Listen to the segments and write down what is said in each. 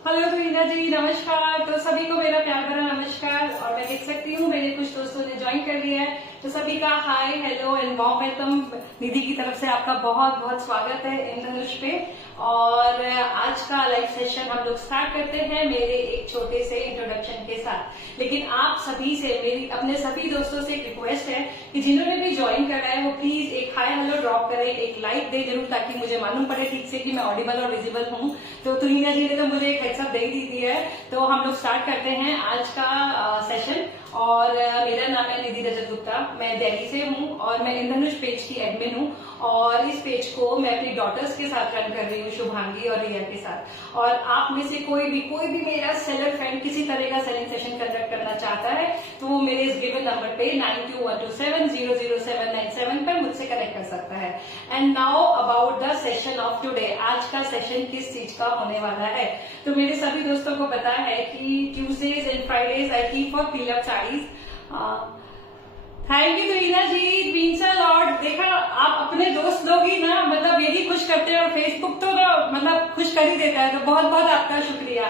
Hello Reena जी, नमस्कार। तो सभी को मेरा प्यार भरा नमस्कार। और मैं देख सकती हूँ मेरे कुछ दोस्तों ने ज्वाइन कर लिया है, तो सभी का हाय, हेलो एंड वार्म वेलकम। निधि की तरफ से आपका बहुत बहुत स्वागत है इंद्रधनुष पे। और आज का लाइव सेशन हम लोग स्टार्ट करते हैं मेरे एक छोटे से इंट्रोडक्शन के साथ। लेकिन आप सभी से, मेरी अपने सभी दोस्तों से एक रिक्वेस्ट है कि जिन्होंने भी ज्वाइन करा है वो प्लीज एक हाय हेलो ड्रॉप करें, एक लाइक दे जरूर, ताकि मुझे मालूम पड़े ठीक से कि मैं ऑडिबल और विजिबल हूँ। तो रीना जी ने तो मुझे एक हेड्स अप दे दी है। तो हम लोग स्टार्ट करते हैं आज का सेशन। और मेरा नाम है निधि रजत गुप्ता, मैं दिल्ली से हूँ और मैं इंद्रधनुष पेज की एडमिन हूँ। और इस पेज को मैं अपनी डॉटर्स के साथ रन कर रही हूँ, शुभांगी और रिया के साथ। और आप में से कोई भी मेरा सेलर फ्रेंड किसी तरह का सेलिंग सेशन कंडक्ट करना चाहता है तो वो मेरे इस गिवन नंबर पे 9212700797 पर मुझसे कनेक्ट कर सकता है। And now about the session of today. आज का सेशन किस चीज का होने वाला है? तो मेरे सभी दोस्तों को पता है कि Tuesdays and Fridays I keep for peel up saris. Thank you Reena ji, means a lot. देखा, आप अपने दोस्त लोग ही ना मतलब यही खुश करते हैं और फेसबुक तो मतलब खुश कर ही देता है। तो बहुत बहुत आपका शुक्रिया।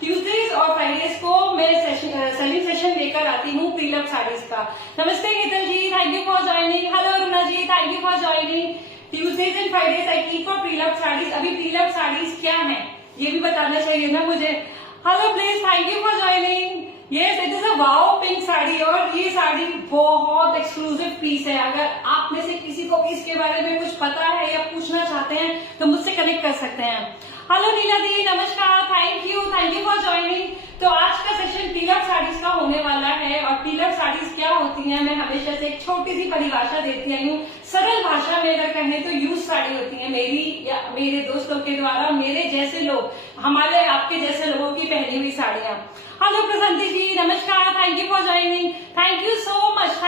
ट्यूजडेज और फ्राइडेज को मैं सेलिंग सेशन लेकर आती हूँ पील अप साड़ीज का। नमस्ते Geetal ji, thank you for joining. Hello Aruna ji, thank you for joining. Tuesdays and Fridays I keep for peel up saris. अभी पील अप साड़ीज क्या है ये भी बताना चाहिए ना मुझे। Hello please, thank you for joining. Yes, it is a wow pink sari. और ये साड़ी बहुत एक्सक्लूसिव पीस है। अगर आप में से किसी को इसके बारे में कुछ पता है या पूछना चाहते हैं तो मुझसे कनेक्ट कर सकते हैं। हेलो नीला दी, नमस्कार, थैंक यू फॉर ज्वाइनिंग। तो आज का सेशन पील अप साड़ीज का होने वाला है। और पील अप साड़ीज क्या होती हैं, मैं हमेशा से एक छोटी सी परिभाषा देती आई हूँ। सरल भाषा में अगर कहें तो यूज साड़ी होती है, मेरी या मेरे दोस्तों के द्वारा, मेरे जैसे लोग, हमारे आपके जैसे लोगों की पहनी हुई साड़ियां। हेलो प्रशांति जी, नमस्कार, thank you for joining. Thank you so much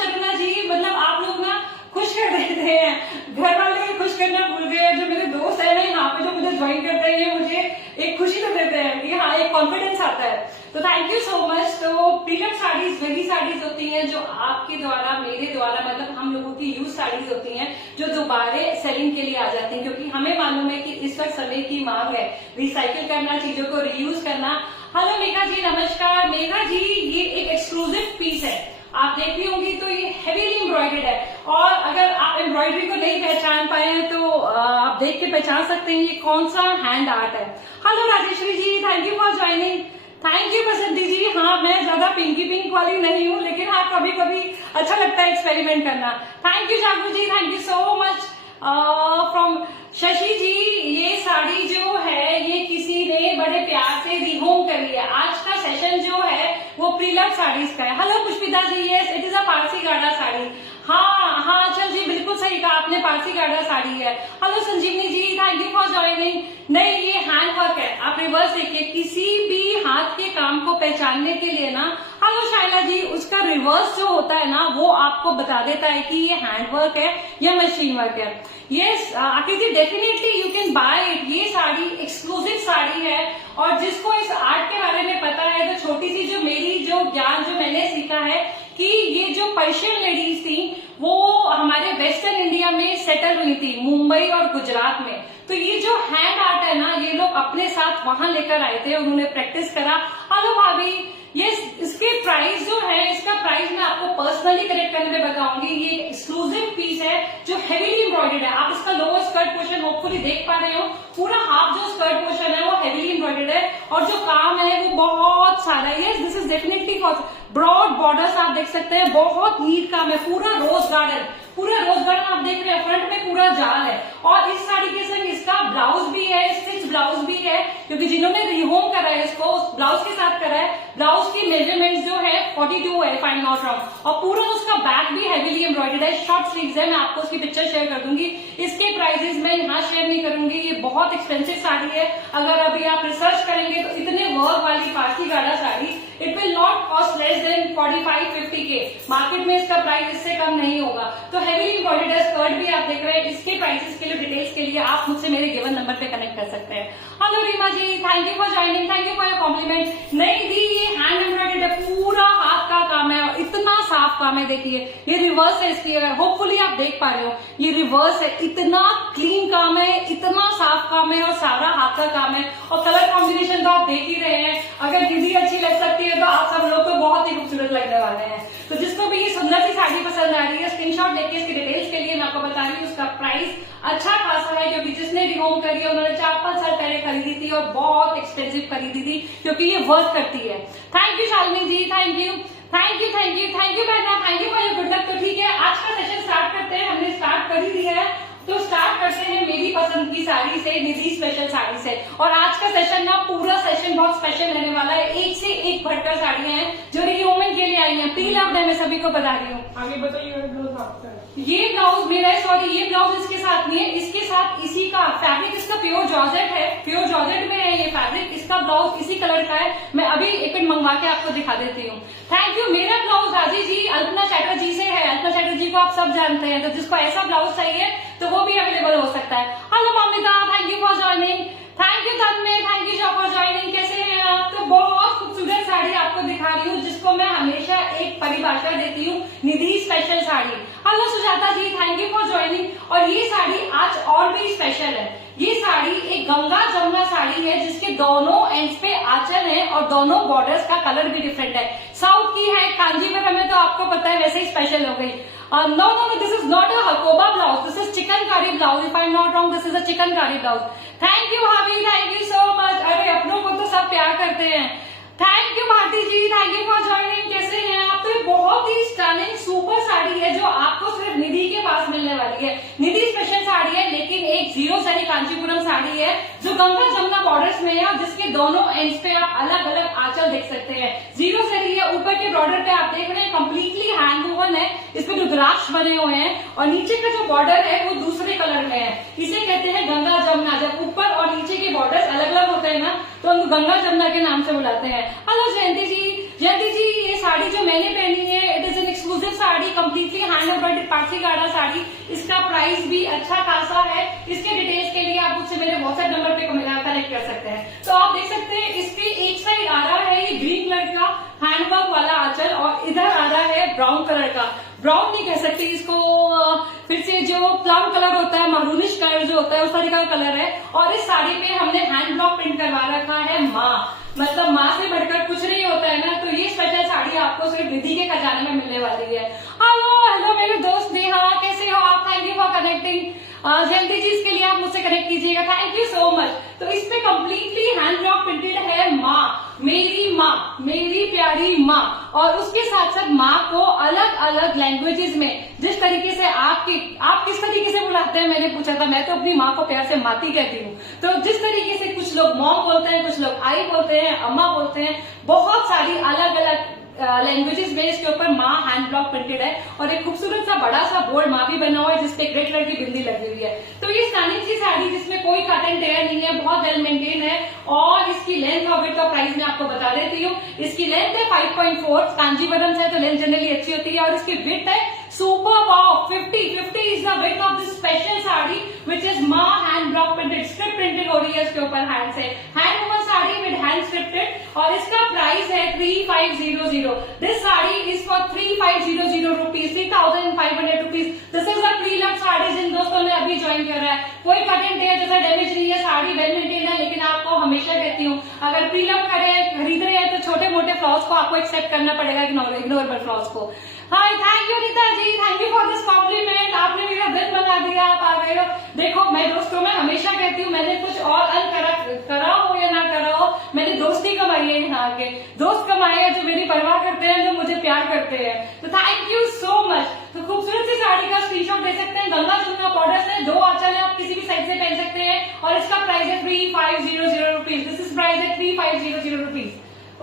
Aruna ji. मतलब आप लोग ना खुश कर देते हैं, घर वाले खुश करना भूल गए। जो मेरे दोस्त है ना यहाँ पे जो मुझे ज्वाइन करते हैं, ये मुझे एक खुशी तो देते हैं कि हाँ, एक कॉन्फिडेंस आता है। तो थैंक यू सो मच। तो पील अप साड़ीज वही साड़ीज होती हैं जो आपके द्वारा, मेरे द्वारा, मतलब हम लोगों की यूज साड़ीज होती हैं जो दोबारा सेलिंग के लिए आ जाती हैं। क्योंकि हमें मालूम है कि इस वक्त समय की मांग है रिसाइकिल करना, चीजों को रीयूज करना। हेलो मेघा जी, नमस्कार। मेघा जी, ये एक एक्सक्लूसिव पीस है, आप देख रही होंगी। तो ये हेवीली एम्ब्रॉयडर्ड है। और अगर आप एम्ब्रॉयडरी को नहीं पहचान पाए हैं तो आप देख के पहचान सकते हैं ये कौन सा हैंड आर्ट है। Hello Rajeshwari ji, thank you for joining. Thank you Basanti ji. हाँ, मैं ज्यादा पिंकी पिंक वाली नहीं हूँ, लेकिन हाँ कभी कभी अच्छा लगता है एक्सपेरिमेंट करना। Thank you Jagu ji, thank you so much. From Shashi ji, ये साड़ी जो है ये किसी ने बड़े प्यार से रिहोम करी है। आज का सेशन जो है वो पील अप साड़ीज का है। Hello Pushpita ji, yes, it is a Parsi gara sari. हाँ चल जी, बिल्कुल सही कहा आपने, पारसी गाढ़ा साड़ी है। Hello Sanjeevani ji, thank you for joining. नहीं, ये हैंड वर्क है। आप रिवर्स देखिए, किसी भी हाथ के काम को पहचानने के लिए ना, हेलो शाइला जी, उसका रिवर्स जो होता है ना वो आपको बता देता है कि ये हैंड वर्क है या मशीन वर्क है। यस आकृति, definitely you can buy it. ये साड़ी एक्सक्लूसिव साड़ी है। और जिसको इस आर्ट के बारे में पता है, तो छोटी सी जो मेरी जो ज्ञान जो मैंने सीखा है कि ये जो पर्शियन लेडीज थी वो हमारे वेस्टर्न इंडिया में सेटल हुई थी, मुंबई और गुजरात में। तो ये जो हैंड आर्ट है ना, ये लोग अपने साथ वहां लेकर आए थे, उन्होंने प्रैक्टिस करा। हेलो भाभी, ये इसके प्राइस जो है, इसका प्राइस मैं आपको पर्सनली कनेक्ट करने में बताऊंगी। ये एक्सक्लूसिव पीस है जो हेवीली एम्ब्रॉयडर्ड है। आप इसका लोअर स्कर्ट पोर्शन होपफुली देख पा रहे हो। पूरा हाफ जो स्कर्ट पोर्शन है वो हेवीली एम्ब्रॉयडर्ड है और जो काम है वो बहुत सारा है। Yes, this is definitely for broad borders, आप देख सकते हैं, बहुत नीट काम है। पूरा रोज गार्डन आप देख रहे हैं, फ्रंट में पूरा जाल है। और इस साड़ी के संग इसका ब्लाउज भी है, स्टिच ब्लाउज भी है, क्योंकि जिन्होंने रिहोम करा है इसको ब्लाउज के साथ करा है। ब्लाउज की मेजरमेंट जो है 42 है, if I am not wrong. और पूरा उसका बैक भी हेवीली एम्ब्रॉयडर्ड है, शॉर्ट स्लीव्स है। मैं आपको उसकी पिक्चर शेयर कर दूंगी। इसके प्राइजेस मैं यहाँ शेयर नहीं करूंगी, ये बहुत एक्सपेंसिव साड़ी है। अगर अभी आप रिसर्च करेंगे तो इतने वर्क वाली Parsi gara sari it will not cost less than 45-50 के। मार्केट में इसका प्राइस इससे कम नहीं होगा। तो हेवीली एम्ब्रॉयडर्ड स्कर्ट भी आप देख रहे हैं। इसके प्राइसेस के लिए, डिटेल्स के लिए आप मुझसे मेरे गिवन नंबर पे कनेक्ट कर सकते हैं। Hello Reema ji, thank you for joining, thank you for your compliment. नहीं दी, ये हैंड एम्ब्रॉयडर्ड है, पूरा हाथ का काम है और इतना साफ काम है। देखिए ये रिवर्स है इसकी, होपफुली आप देख पा रहे हो, ये रिवर्स है। इतना क्लीन काम है, इतना साफ हाथ काम है और सारा हाथ का काम है, और कलर कॉम्बिनेशन तो आप देख ही रहे हैं। अगर दीदी अच्छी लग सकती है तो आप सब लोग तो बहुत ही खूबसूरत लगने वाले हैं। तो जिसको भी ये सुंदर सी साड़ी पसंद आ रही है, स्क्रीनशॉट लेके इसके डिटेल्स के लिए मैं आपको बता रही हूँ उसका प्राइस अच्छा खासा है, क्योंकि जिसने रिहोम करी है उन्होंने 4-5 साल पहले खरीदी थी और बहुत एक्सपेंसिव खरीदी थी, क्योंकि ये वर्क करती है। Thank you Shalini ji, thank you thank you thank you thank you बहना, thank you for your good luck. तो ठीक है, आज का सेशन स्टार्ट करते हैं। हमने स्टार्ट कर ही दिया है, तो स्टार्ट करते हैं मेरी पसंद की साड़ी से, निधि स्पेशल साड़ी से। और आज का सेशन ना, पूरा सेशन बहुत स्पेशल रहने वाला है। एक से एक बढ़कर साड़ियां हैं जो रिहोमिंग के लिए आई हैं। प्री लव्ड है, मैं सभी को बता रही हूँ। आगे बताइए। ये ब्लाउज मेरा है, सॉरी ये ब्लाउज इसके साथ नहीं है, इसके साथ इसी का फैब्रिक, इसका प्योर जॉर्जेट है, प्योर जॉर्जेट में है ये फैब्रिक। इसका ब्लाउज इसी कलर का है। मैं अभी एक मिनट मंगवा के आपको दिखा देती हूँ। Thank you. मेरा ब्लाउज राजी जी अल्पना चैटर्जी से है। अल्पना चैटर्जी को आप सब जानते हैं, तो जिसको ऐसा ब्लाउज चाहिए तो वो भी अवेलेबल हो सकता है। Hello Mamita, thank you for joining. Thank you Tanmay, thank you for joining. कैसे हैं आप? तो बहुत खूबसूरत साड़ी आपको दिखा रही हूँ, जिसको मैं हमेशा एक परिभाषा देती हूँ, Nidhi special sari. Hello Sujata ji, thank you for joining. और ये साड़ी आज और भी स्पेशल है। ये साड़ी एक गंगा जमुना साड़ी है, जिसके दोनों एंड्स पे आंचल है और दोनों बॉर्डर्स का कलर भी डिफरेंट है। साउथ की है, कांजीवरम है, तो आपको पता है वैसे ही स्पेशल हो गई। No, this is not a hakoba blouse. This is chicknkari blouse. If I'm not wrong, this is a chicknkari blouse. Thank you, Havi. Thank you so much. अरे अपनों को तो सब प्यार करते हैं। Thank you Bharti ji, thank you for joining. कैसे हैं आप? तो बहुत ही स्टनिंग सुपर साड़ी है, जो आपको सिर्फ निधि के पास मिलने वाली है। निधि स्पेशल साड़ी है, लेकिन एक जीरो सरी कांचीपुरम साड़ी है, जो गंगा जमुना बॉर्डर्स में है, और जिसके दोनों एंड्स पे आप अलग अलग आंचल देख सकते हैं। जीरो सरी है, ऊपर के बॉर्डर पे आप देख रहे हैं कम्प्लीटली हैंड वूवन है, इसपे रुद्राक्ष बने हुए हैं, और नीचे का जो बॉर्डर है वो दूसरे कलर में है। इसे कहते हैं गंगा जमुना। जब ऊपर और नीचे के बॉर्डर अलग अलग होते हैं ना, तो उनको गंगा जमुना के नाम से बुलाते हैं। हेलो जयंती जी, जयंती जी ये साड़ी जो मैंने पहनी है, it is an exclusive sari, completely hand embroidered Parsi गाड़ा साड़ी। इसका प्राइस भी अच्छा खासा है। इसके डिटेल्स के लिए आप मुझसे मेरे व्हाट्सएप नंबर पे कनेक्ट कर सकते हैं। तो आप देख सकते हैं इसके एक साइड आ रहा है ये ग्रीन कलर का हैंडवर्क वाला आंचल, और इधर आ रहा है ब्राउन कलर का। ब्राउन नहीं कह सकते इसको, फिर से जो प्लम कलर होता है, महरूनिश कलर जो होता है, उस तरीके का कलर है। और इस साड़ी पे हमने हैंड ब्लॉक प्रिंट करवा रखा है माँ, मतलब माँ से बढ़कर कुछ नहीं होता है ना। तो ये स्पेशल साड़ी आपको सिर्फ निधि के खजाने में मिलने वाली है। हेलो मेरे दोस्त नेहा, कैसे हो आप? Thank you for connecting. Jayanti ji, इसके लिए आप मुझसे कनेक्ट कीजिएगा, थैंक यू सो मच। तो इसमें कम्प्लीटली हैंड ब्लॉक प्रिंटेड है माँ, मेरी प्यारी माँ, और उसके साथ साथ माँ को अलग अलग लैंग्वेजेस में, जिस तरीके से आप किस तरीके से बुलाते हैं, मैंने पूछा था। मैं तो अपनी माँ को प्यार से माती कहती हूँ। तो जिस तरीके से कुछ लोग मॉम बोलते हैं, कुछ लोग आई बोलते हैं, अम्मा बोलते हैं, बहुत सारी अलग अलग लैंग्वेजेस में इसके ऊपर माँ हैंड ब्लॉक प्रिंटेड है। और एक खूबसूरत सा बड़ा सा बोर्ड माँ भी बना हुआ है, जिसपे ग्रे कलर की बिंदी लगी हुई है। तो ये स्टनिंग सी साड़ी, जिसमें कोई कट एंड टेयर नहीं है, बहुत वेल मेंटेन है। और इसकी लेंथ और विड्थ का प्राइस मैं आपको बता देती हूँ। इसकी लेंथ है 5.4, कांजीवरम है तो लेंथ जनरली अच्छी होती है। और इसकी विड्थ है super wow 50 is the width of this special sari, which is माँ hand block printed, script printed हो रही है इसके ऊपर हैंड से, hand woven sari with hand scripted. और इसका प्राइस है 3500। This sari is for 3500 rupees, 3500 rupees. This is the pre love sari जिन दोस्तों ने अभी ज्वाइन कर रहा है। कोई कट एंड टेयर जैसा डैमेज नहीं है, साड़ी वेल मेंटेन है। लेकिन आपको हमेशा कहती हूँ, अगर प्री लव खरीद रहे हैं तो छोटे मोटे फ्लॉज को आपको एक्सेप्ट करना पड़ेगा, इग्नोरेबल फ्लॉज को। Hi, thank you Neeta ji, thank you for this compliment. आपने मेरा दिल बना दिया, आप आ गए हो। देखो मैं दोस्तों में हमेशा कहती हूँ, मैंने कुछ और करा हो या ना करा हो, मैंने दोस्ती कमाई है यहाँ के, दोस्त कमाए हैं जो मेरी परवाह करते हैं, जो मुझे प्यार करते हैं। तो थैंक यू सो मच। तो खूबसूरत सी साड़ी का स्क्रीनशॉट दे सकते हैं। गंगा जमुना बॉर्डर से 2 आंचल है, आप किसी भी साइड से पहन सकते हैं। और इसका प्राइस है 3500 रुपीज। दिस इज प्राइस है 3500 रुपीज।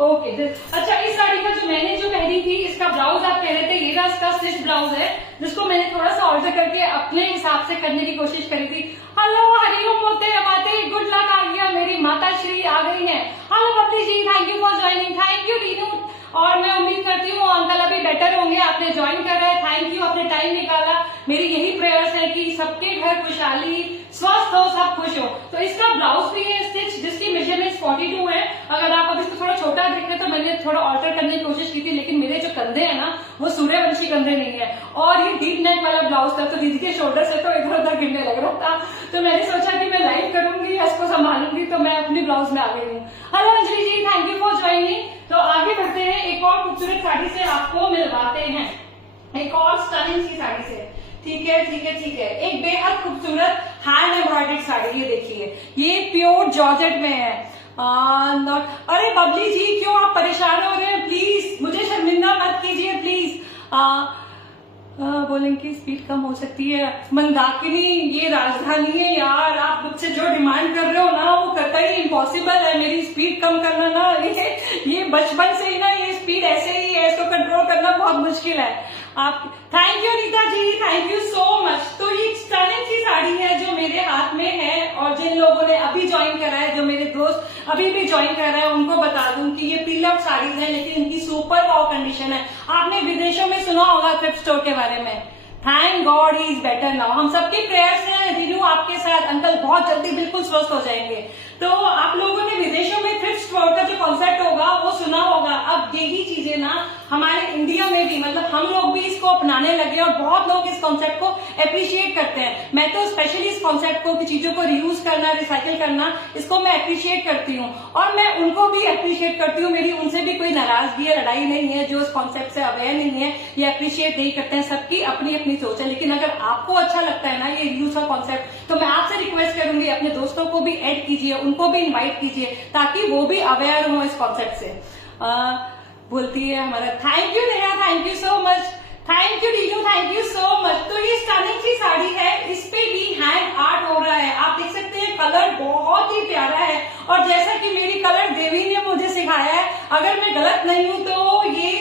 ओके अच्छा, इस साड़ी का जो पहनी थी, इसका ब्लाउज आप कह रहे थे, ये इसका स्टिच ब्लाउज है, जिसको मैंने थोड़ा सा ऑल्टर करके अपने हिसाब से करने की कोशिश करी थी। हेलो हरिओम मोते रमाते, गुड लक आ गया, मेरी माता श्री आ गई है। Hello Babli ji, thank you for joining, thank you Reenu. और मैं उम्मीद करती हूँ अंकल अभी बेटर होंगे, आपने ज्वाइन कर रहा है, थैंक यू, आपने टाइम निकाला। मेरी यही प्रेयर्स है कि सबके घर खुशहाली, स्वस्थ हो, सब खुश हो। तो इसका ब्लाउज भी है स्टिच, जिसकी मेजरमेंट 42 है। अगर आप अभी इसको थोड़ा छोटा देख रहे तो मैंने थोड़ा ऑल्टर करने की कोशिश की थी, लेकिन मेरे जो कंधे हैं ना, वो सूर्यवंशी कंधे नहीं है। और ये डीप नेक वाला ब्लाउज था, तो दीदी के शोल्डर से तो इधर उधर गिरने लग रहा था। तो मैंने सोचा कि मैं लाइव करूंगी ब्लाउज में आ गई हूँ। Hello Anjali ji, thank you for joining. तो आगे बढ़ते हैं, एक और खूबसूरत साड़ी से आपको मिलवाते हैं, एक और स्टनिंग सी साड़ी से। ठीक है ठीक है ठीक है, एक बेहद खूबसूरत हैंड एम्ब्रॉयडर्ड साड़ी, ये देखिए, ये प्योर जॉर्जेट में है। अरे बबली जी, क्यों आप परेशान हो रहे हैं? प्लीज मुझे शर्मिंदा मत कीजिए प्लीज। बोलेंगे कि स्पीड कम हो सकती है। मंदाकिनी, ये राजधानी है यार, आप मुझसे जो डिमांड कर रहे हो ना वो करता ही इम्पॉसिबल है। मेरी स्पीड कम करना ना, ये बचपन से ही ना ये स्पीड ऐसे ही है, इसको कंट्रोल करना बहुत मुश्किल है। आप thank you Rita ji, thank you so much. तो ये स्टनिंग सी साड़ी है जो मेरे हाथ में है, और जिन लोगों ने अभी ज्वाइन करा है, जो मेरे दोस्त अभी भी ज्वाइन कर रहे हैं, उनको बता दूं कि ये प्री-लव साड़ीज है, लेकिन इनकी सुपर वाव कंडीशन है। आपने विदेशों में सुना होगा थ्रिफ्ट स्टोर के बारे में। Thank God he is better now. हम सबकी प्रेयर्स हैं रीनू आपके साथ, अंकल बहुत जल्दी बिल्कुल स्वस्थ हो जाएंगे। तो आप लोगों ने विदेशों में थ्रिफ्ट स्टोर का जो कॉन्सेप्ट होगा वो सुना होगा। अब यही चीजें ना हमारे इंडिया में भी, मतलब हम लोग भी इसको अपनाने लगे, और बहुत लोग इस कॉन्सेप्ट को अप्रिशिएट करते हैं। मैं तो स्पेशली इस कॉन्सेप्ट को, कि चीजों को रीयूज करना, रिसाइकिल करना, इसको मैं अप्रिशिएट करती हूँ, और मैं उनको भी अप्रिशिएट करती हूँ। मेरी उनसे भी कोई नाराजगी या लड़ाई नहीं है जो इस कॉन्सेप्ट से अवेयर नहीं है या अप्रिशिएट नहीं करते हैं। सबकी अपनी अपनी सोच है, लेकिन अगर आपको अच्छा लगता है ना ये रीयूज का कॉन्सेप्ट, तो मैं आपसे रिक्वेस्ट करूंगी अपने दोस्तों को भी ऐड कीजिए, उनको भी इन्वाइट कीजिए, ताकि वो भी अवेयर हो इस कॉन्सेप्ट से। बोलती है हमारा, thank you Neha, thank you so much, thank you Reenu, thank you so much. तो ये स्टनिंग सी साड़ी है, इस पे भी हैंड आर्ट हो रहा है, आप देख सकते हैं, कलर बहुत ही प्यारा है। और जैसा कि मेरी कलर देवी ने मुझे सिखाया है, अगर मैं गलत नहीं हूं तो ये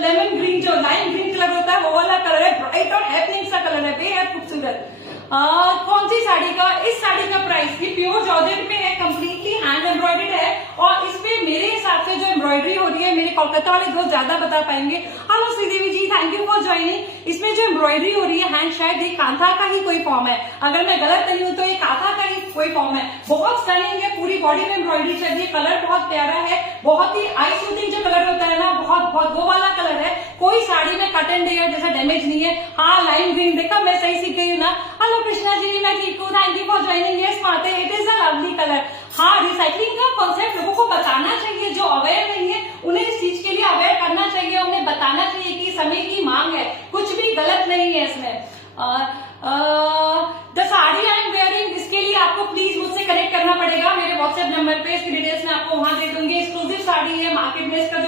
लेमन ग्रीन, जो लाइम ग्रीन कलर होता है वो वाला कलर है, ब्राइट और हैपनिंग सा कलर है, बेहद खूबसूरत। कौन सी साड़ी का? इस साड़ी का प्राइस भी प्योर जॉर्जेट में है, कंप्लीटली हैंड एम्ब्रॉयडर्ड है, और इसपे मेरे हिसाब से जो एम्ब्रॉयडरी हो रही है, मेरे कोलकाता वाले दोस्त ज्यादा बता पाएंगे। Hello Sridevi ji, thank you for joining. इसमें जो एम्ब्रॉयडरी हो रही है हैंड, शायद ये कांथा का ही कोई फॉर्म है, अगर मैं गलत नहीं हूं तो ये कांथा का ही कोई फॉर्म है। बहुत स्टनिंग है, पूरी बॉडी में एम्ब्रॉयडरी चल रही है, कलर बहुत प्यारा है, बहुत ही आई सूथिंग जो कलर होता है ना, बहुत बहुत वो वाला कलर है। कोई साड़ी में कट एंड लेयर जैसा डैमेज नहीं है। हाँ, लाइम ग्रीन, देखा मैं सही सीख गई हूँ ना। हेलो कृष्णा जी, मैं ठीक हूँ, thank you for joining. Yes mate, it is a lovely colour. हाँ, रिसाइकलिंग का कॉन्सेप्ट लोगों को बताना चाहिए, जो अवेयर नहीं है उन्हें इस चीज के लिए अवेयर करना चाहिए, उन्हें बताना चाहिए कि समय की मांग है, कुछ भी गलत नहीं है इसमें। The sari I am wearing, इसके लिए आपको प्लीज मुझसे कनेक्ट करना पड़ेगा मेरे व्हाट्सएप नंबर पे, इसकी डिटेल्स मैं आपको वहां दे दूंगी। एक्सक्लूसिव साड़ी है, मार्केट में इसका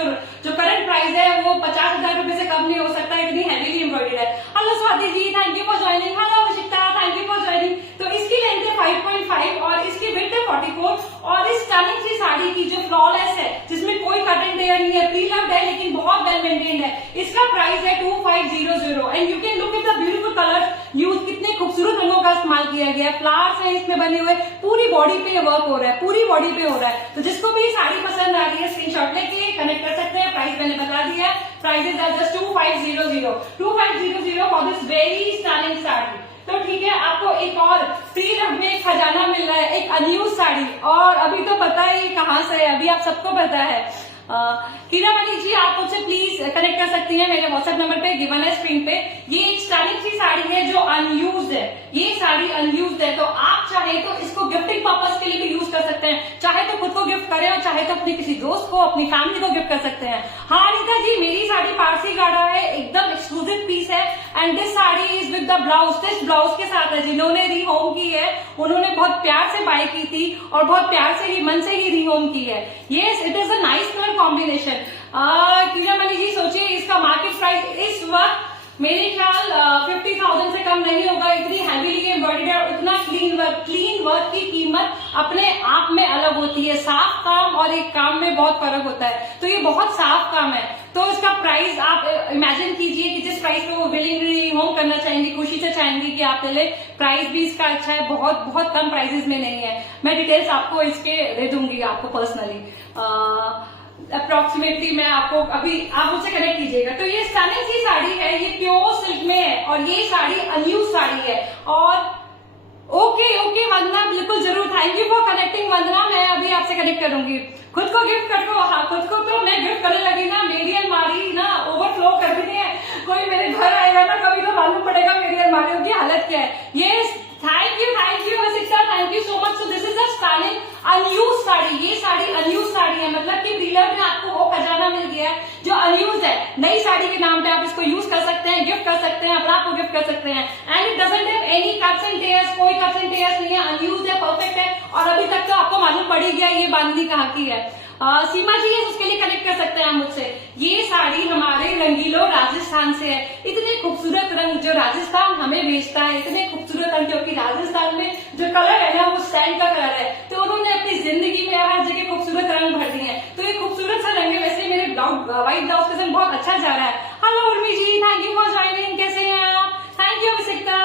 जो करंट प्राइस है वो 50,000 रुपए से कम नहीं हो सकता, इतनी हैवीली एम्ब्रॉयडर्ड है। Hello Swati ji, thank you for joining. Hello Abhishikta, thank you for joining. तो इसकी लेंथ है 5.5 और इसकी विड्थ है 44, और इस स्टनिंग सी साड़ी की जो फ्लॉलेस है, जिसमें कोई कट एंड लेयर नहीं है, प्री लव्ड है, लेकिन बहुत वेल मेंटेन्ड है, इसका प्राइस है 2500। And you can look at the beautiful colours use, कितने खूबसूरत रंगों का इस्तेमाल किया गया है, फ्लावर्स है इसमें बने हुए, पूरी बॉडी पे वर्क हो रहा है, पूरी बॉडी पे हो रहा है। तो जिसको भी साड़ी पसंद आ रही है, स्क्रीनशॉट लेके कनेक्ट कर सकते हैं। प्राइस मैंने बता दिया है, prices are just 2500 for this very stunning sari. तो ठीक है, आपको एक और फ्री लव में एक खजाना मिल रहा है, एक अनयूज साड़ी, और अभी तो पता ही कहां से है, अभी आप सबको पता है। कीरा मनी जी, आप मुझसे प्लीज कनेक्ट कर सकती हैं मेरे व्हाट्सएप नंबर पे, गिवन है स्क्रीन पे। ये एक स्टनिंग सी साड़ी है जो अनयूज्ड है, ये साड़ी अनयूज्ड है, तो आप चाहे तो इसको गिफ्टिंग पर्पस के लिए भी यूज कर सकते हैं, चाहे तो खुद को गिफ्ट करें और चाहे तो अपने किसी दोस्त को, अपनी फैमिली को गिफ्ट कर सकते हैं। हाँ रीता जी, मेरी साड़ी पारसी गाढ़ा है, एकदम एक्सक्लूसिव पीस है, and this sari is with the blouse, this blouse के साथ है। जिन्होंने रीहोम की है उन्होंने बहुत प्यार से बाय की थी और बहुत प्यार से ही, मन से ही रीहोम की है। Yes, it is a nice colour combination. Keera Mani ji, सोचिए इसका मार्केट प्राइस इस वक्त मेरे ख्याल 50,000 से कम नहीं होगा। इतनी हैवीली एम्ब्रॉयडर्ड, इतना क्लीन वर्क की कीमत अपने आप में अलग होती है। साफ काम और एक काम में बहुत फर्क होता है, तो ये बहुत साफ काम है। तो इसका प्राइस आप इमेजिन कीजिए कि जिस प्राइस पे वो विलिंगली होम करना चाहेंगी, खुशी से चाहेंगी कि आप ले ले, प्राइस भी इसका अच्छा है, बहुत बहुत कम प्राइसेस में नहीं है। मैं डिटेल्स आपको इसके दे दूंगी आपको पर्सनली, अप्रोक्सीमेटली मैं आपको, अभी आप मुझसे कनेक्ट कीजिएगा। तो ये स्टनिंग सी साड़ी है, ये प्योर सिल्क में है, और ये साड़ी अनयूज साड़ी है। और ओके वंदना, बिल्कुल जरूर, थैंक यू फॉर कनेक्टिंग वंदना, मैं अभी आपसे कनेक्ट करूंगी। खुद को गिफ्ट कर दो। हाँ, खुद को तो मैं गिफ्ट करने लगी ना, मेरी अलमारी ना ओवरफ्लो कर रही है, कोई मेरे घर आएगा ना कभी तो मालूम पड़ेगा मेरी अलमारियों की हालत क्या है। ये थैंक यू शिक्षा, thank you so much. So this is the stunning unused सकते हैं, अपना आपको गिफ्ट कर सकते हैं। And it doesn't have any cuts and tears, कोई कट्स एंड टेयर्स नहीं है, अनयूज्ड है, परफेक्ट है। और अभी तक तो आपको मालूम पड़ ही गया ये बांधनी कहाँ की है। सीमा जी उसके लिए कनेक्ट कर सकते हैं मुझसे। ये साड़ी हमारे रंगीलो राजस्थान से है। इतने खूबसूरत रंग जो राजस्थान हमें बेचता है, इतने खूबसूरत रंग, क्योंकि राजस्थान में जो कलर है ना वो सैंड का कलर है, तो उन्होंने अपनी जिंदगी में हर जगह खूबसूरत रंग भर दिए हैं। तो ये खूबसूरत सा रंग है। वैसे मेरे व्हाइट ब्लाउज के साथ बहुत अच्छा जा रहा है। Hello Urmi ji, thank you for joining, कैसे हैं आप? Thank you Abhishikta.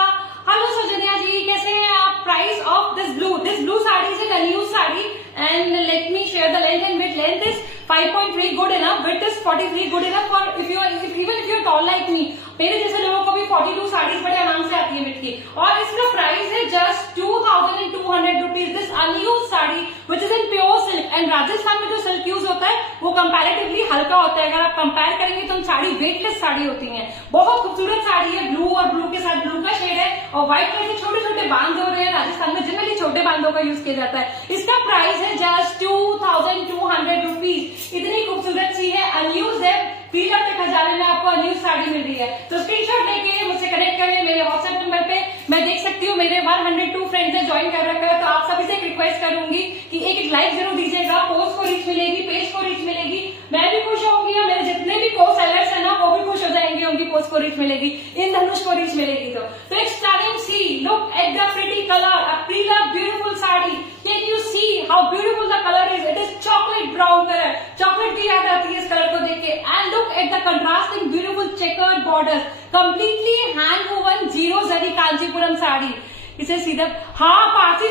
Hello Saujanya ji, कैसे हैं आप? Price of this blue sari is an unused sari and let me share the length and width. Length is 5.3 good enough, width is 43 good enough for even if you're tall like me. मेरे जैसे लोगों को भी 42 साड़ीज बड़े आराम से आती है विथ की। और इसका प्राइस है just 2200 rupees. This unused sari which is in pure silk. And Rajasthan में जो सिल्क यूज होता है वो कंपैरेटिवली हल्का होता है। अगर आप कंपेयर करेंगे तो साड़ी वेटलेस साड़ी होती है। बहुत खूबसूरत साड़ी है, ब्लू और ब्लू के साथ ब्लू का शेड है और व्हाइट कलर के छोटे छोटे बांध हो रहे हैं। राजस्थान में जनरली छोटे बांधों का यूज किया जाता है। इसका प्राइस है जस्ट 2200 रुपीज। इतनी खूबसूरत सी है, अनयूज्ड है। फील के खजाने में आपको अनयूज्ड साड़ी मिल रही है। तो स्क्रीनशॉट लेके मुझसे कनेक्ट करें मेरे व्हाट्सएप नंबर पे। मैं देख सकती हूँ मेरे 102 फ्रेंड्स ने ज्वाइन कर रखा है। तो आप सभी से एक रिक्वेस्ट करूंगी कि एक लाइक जरूर दीजिएगा। पोस्ट को रीच मिलेगी, पेज को रीच मिलेगी, मैं भी खुश होंगी और मेरे जितने भी को सेलर्स है ना वो भी खुश हो जाएंगे, उनकी पोस्ट को रीच मिलेगी, इन धनुष को रीच मिलेगी। तो एक स्टनिंग सी look at the pretty colour, a preloved beautiful sari. Can you see how beautiful the colour is? It is chocolate brown colour. Chocolate भी याद आती है इस कलर को देख के। And look at the contrast in beautiful checkered borders, completely hand woven zero zari Kanchipuram sari. इसे सीधा, हाँ पारसी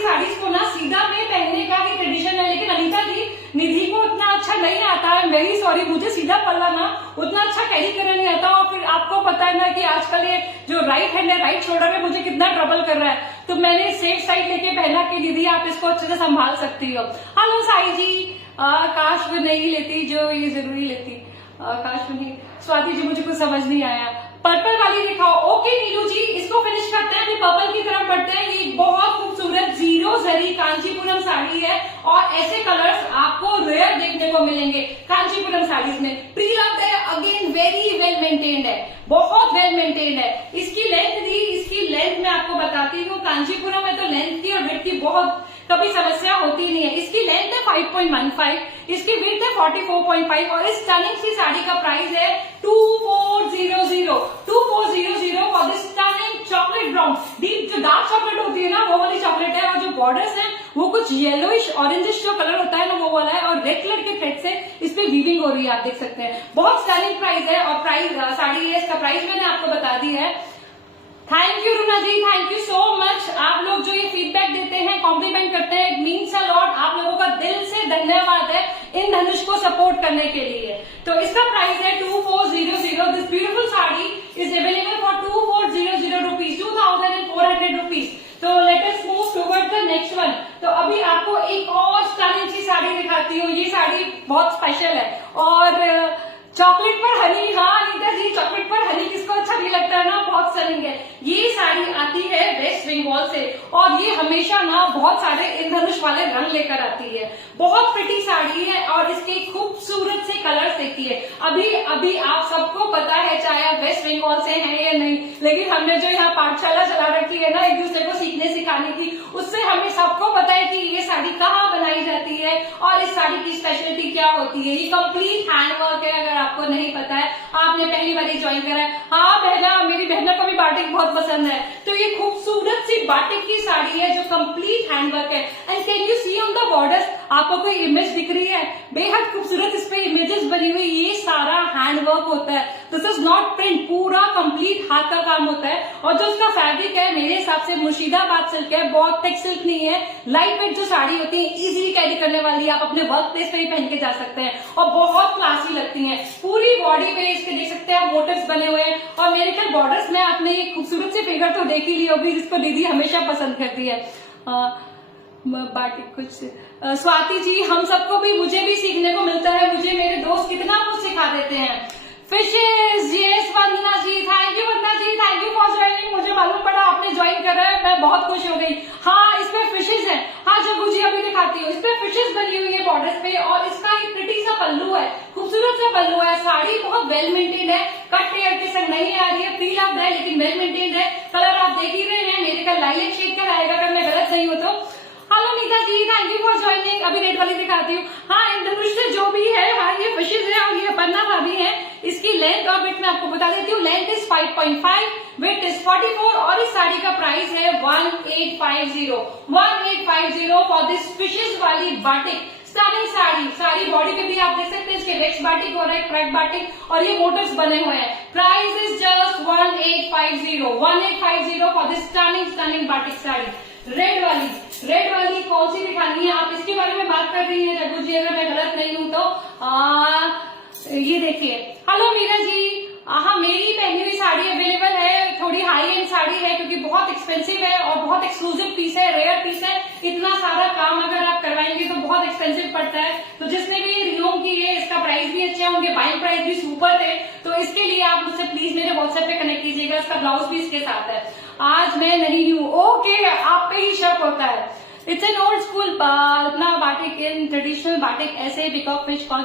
साड़ीज को ना सीधा में पहनने का ही ट्रेडिशन है। लेकिन अनीता जी, निधि को उतना अच्छा नहीं आता है, वेरी सॉरी, मुझे सीधा पल्ला ना उतना अच्छा कैरी करना नहीं आता। और फिर आपको पता है ना कि आजकल ये जो राइट हैंड है, राइट शोल्डर में मुझे कितना ट्रबल कर रहा है। तो मैंने सेफ साइड लेके पहना कि दीदी आप इसको अच्छे से संभाल सकती हो। हेलो साई जी, काश वो नहीं लेती जो ये जरूरी लेती। काश नहीं, स्वाति जी मुझे कुछ समझ नहीं आया। पर्पल वाली दिखाओ। ओके नीलू जी, इसको फिनिश करते हैं, फिर पर्पल की तरफ बढ़ते हैं। ये बहुत खूबसूरत जीरो जरी कांचीपुरम साड़ी है और ऐसे कलर्स आपको रेयर देखने को मिलेंगे कांचीपुरम साड़ीज में। प्रीलव्ड है, अगेन वेरी वेल मेंटेन्ड है, बहुत वेल मेंटेन्ड है। इसकी लेंथ दी, इसकी लेंथ मैं आपको बताती हूँ। कांचीपुरम में तो लेंथ की और विड्थ की बहुत कभी समस्या होती नहीं है। इसकी लेंथ है 5.15, इसकी विड्थ है 44.5 और इस स्टनिंग सी साड़ी का प्राइस है 2400 for this stunning chocolate brown. Deep जो डार्क चॉकलेट होती है ना वो वाली चॉकलेट है, और जो बॉर्डर्स हैं वो कुछ येलोइश ऑरेंजिश जो कलर होता है ना वो वाला है, और रेड कलर के थ्रेड से इस पे वीविंग हो रही है, आप देख सकते हैं। बहुत स्टनिंग प्राइस है और प्राइस साड़ी है, इसका प्राइस मैंने आपको बता दी है। थैंक यू रुना जी, थैंक यू सो मच। आप लोग जो ये फीडबैक देते हैं, कॉम्प्लीमेंट करते हैं, इट मीन्स अ लॉट। आप लोगों का दिल से धन्यवाद है इन धनुष को सपोर्ट करने के लिए। तो इसका प्राइस है 2400। This beautiful sari is available for 2400 rupees, 2400 rupees. तो let us move toward the next one. तो अभी आपको एक और स्टनिंग सी साड़ी दिखाती हूँ। ये साड़ी बहुत स्पेशल है और चॉकलेट पर हनी, हाँ अनीता जी, चॉकलेट पर हनी किसको अच्छा नहीं लगता है ना, बहुत स्टनिंग है। ये साड़ी आती है वेस्ट बंगाल से और ये हमेशा ना बहुत सारे इंद्रधनुष वाले रंग लेकर आती है। बहुत प्रिटी साड़ी है और इसके खूबसूरत से कलर्स देखिए। अभी आप सबको पता है, चाहे आप वेस्ट बंगाल से हैं या नहीं, लेकिन हमने जो यहाँ पाठशाला चला रखी है ना एक दूसरे को सीखने सिखाने की, उससे हमें सबको पता है कि ये साड़ी कहाँ बनाई जाती है और इस साड़ी की स्पेशलिटी क्या होती है। ये कंप्लीट हैंडवर्क है, अगर आपको नहीं पता है, आपने पहली बार ज्वाइन करा है। हाँ बहना, मेरी बहना को भी बाटिक बहुत पसंद है। तो ये खूबसूरत सी बाटिक की साड़ी है जो कंप्लीट हैंडवर्क है। And can you see on the borders, आपको कोई इमेज दिख रही है? बेहद खूबसूरत इस पे इमेजेस बनी हुई। ये सारा हैंडवर्क होता है, दिस इज नॉट प्रिंट, पूरा कंप्लीट हाथ का काम होता है। और जो इसका फैब्रिक है मेरे हिसाब से मुर्शिदाबाद सिल्क है, बहुत थिक सिल्क नहीं है। लाइट वेट जो साड़ी होती है, इजीली कैरी करने वाली, आप अपने वर्क प्लेस पे भी पहन के जा सकते हैं और बहुत क्लासी लगती है। पूरी बॉडी पे इसके देख सकते हैं मोटिव्स बने हुए हैं और मेरे ख्याल बॉर्डर्स में आपने एक खूबसूरत से फिगर तो देख ही ली होगी जिसको दीदी हमेशा पसंद करती है। बाटिक कुछ स्वाति जी, हम सबको भी, मुझे भी सीखने को मिलता है। मुझे मेरे दोस्त कितना कुछ सिखा देते हैं। Fishes, yes Vandana ji, thank you Vandana ji, thank you for joining. मुझे मालूम पड़ा आपने ज्वाइन कर रहा है, मैं बहुत खुश हो गई। हाँ इसमें फिशेज है, हाँ जब मुझे अभी दिखाती हूँ, इसमें फिशेज फिशेस बनी हुई है बॉर्डर्स पे, और इसका एक प्रिटी सा पल्लू है, खूबसूरत सा पल्लू है। साड़ी बहुत वेल मेंटेन्ड है, कट टेयर के संग नहीं आ रही है, प्री लव्ड है लेकिन वेल मेंटेन्ड है। कलर आप देख ही रहे हैं, मेरे का लाइलेक शेड का आएगा अगर मैं गलत नहीं हूं तो। Hello Neeta ji, thank you for joining. अभी रेड वाली दिखाती हूँ। हाँ, इंद्रधनुष से जो भी है, हाँ ये फिशेज है और ये पन्ना भाभी है। इसकी लेंथ और विड्थ मैं आपको बता देती हूँ। लेंथ इज 5.5, विड्थ इज 44 और इस साड़ी का प्राइस है 1850 फॉर दिस फिशेज वाली batik stunning sari. Sari body पे भी आप देख सकते हैं, इसके वेक्स बाटिक हो रहा है, क्रैक बाटिक, और ये मोटर्स बने हुए हैं। Price is just 1850 for this stunning batik sari. Red वाली कौन सी दिखानी है आप, इसके बारे में बात कर रही है जग्गू जी, अगर मैं गलत नहीं हूं तो। ये देखिए, हेलो मीरा जी, हाँ मेरी पहनी हुई साड़ी अवेलेबल है। थोड़ी हाई एंड साड़ी है क्योंकि बहुत एक्सपेंसिव है और बहुत एक्सक्लूसिव पीस है, रेयर पीस है। इतना सारा काम अगर आप करवाएंगे तो बहुत एक्सपेंसिव पड़ता है। तो जिसने भी रियोम की है, इसका प्राइस भी अच्छा है, उनके बाइंग प्राइस भी सुपर थे। तो इसके लिए आप मुझसे प्लीज मेरे व्हाट्सएप पे कनेक्ट कीजिएगा। इसका ब्लाउज भी इसके साथ है। आज मैं नहीं हूँ, ओके, आप पे ही शक होता है। It's an old school batik in traditional batik, ऐसे पिकअप फिश कौन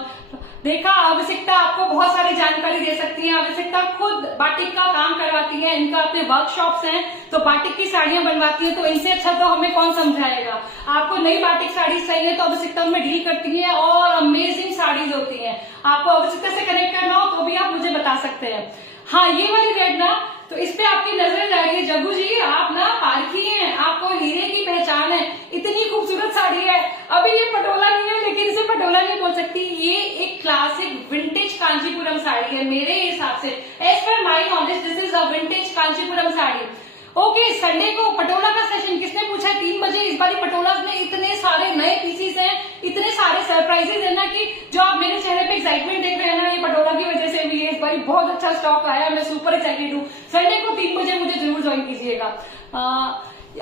देखा। आवश्यकता आपको बहुत सारी जानकारी दे सकती है। आवश्यकता खुद बाटिक का काम करवाती है, इनका अपने वर्कशॉप्स हैं, तो बाटिक की साड़ियां बनवाती है। तो इनसे अच्छा तो हमें कौन समझाएगा। आपको नई बाटिक साड़ी चाहिए तो आवश्यकता उनमें डील करती है और अमेजिंग साड़ीज होती है। आपको आवश्यकता से कनेक्ट करना हो तो भी आप मुझे बता सकते हैं। हाँ, ये वाली रेड ना, तो इस पे आपकी नजर जा रही है जग्गू जी, आप ना पारखी हैं, आपको हीरे की पहचान है। इतनी खूबसूरत साड़ी है। अभी ये पटोला नहीं है लेकिन इसे पटोला नहीं बोल सकती। ये एक क्लासिक विंटेज कांचीपुरम साड़ी है मेरे हिसाब से। As per my knowledge this is a vintage Kanchipuram sari. Okay, Sunday को पटोला का सेशन किसने पूछा है? 3 बजे। इस बारी पटोला में इतने सारे नए पीसीस हैं, इतने सारे सरप्राइजेस है ना कि जो आप मेरे चेहरे पे एक्साइटमेंट देख रहे हैं ना, ये पटोला की वजह से भी है। इस बारी बहुत अच्छा स्टॉक आया, मैं सुपर एक्साइटेड हूँ। संडे को 3 बजे मुझे जरूर ज्वाइन कीजिएगा।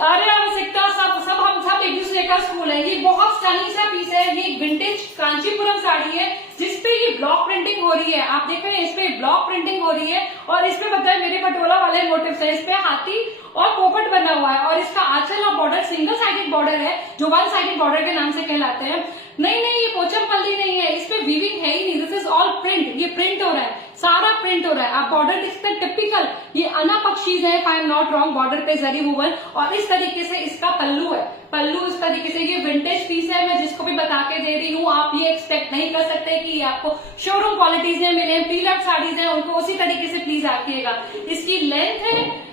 अरे आवश्यकता हम सब एक दूसरे का स्कूल है। ये बहुत स्टनिंग सा पीस है। ये विंटेज कांचीपुरम साड़ी है जिसपे ये ब्लॉक प्रिंटिंग हो रही है। आप देख रहे हैं, इस पे ब्लॉक प्रिंटिंग हो रही है और इस पे मतलब मेरे पटोला वाले मोटिव्स है। इस पे हाथी और पोपट बना हुआ है और इसका आंचल और बॉर्डर सिंगल साइडेड बॉर्डर है, जो 1 साइडेड बॉर्डर के नाम से कहलाते हैं। नहीं, ये पोचमपल्ली नहीं है, इस पे वीविंग है ही नहीं। This is all print. ये प्रिंट हो रहा है, सारा प्रिंट हो रहा है। आप बॉर्डर देख सकते हैं, टिपिकल ये अना पक्षीज है, if I am not wrong. Border पे जरी वुवन और इस तरीके से इसका पल्लू है। पल्लू इस तरीके से, ये विंटेज पीस है। मैं जिसको भी बता के दे रही हूँ, आप ये एक्सपेक्ट नहीं कर सकते कि ये आपको शोरूम क्वालिटीज में मिले। प्रीलट साड़ीज है, उनको उसी तरीके से प्लीज आकिएगा। इसकी लेंथ है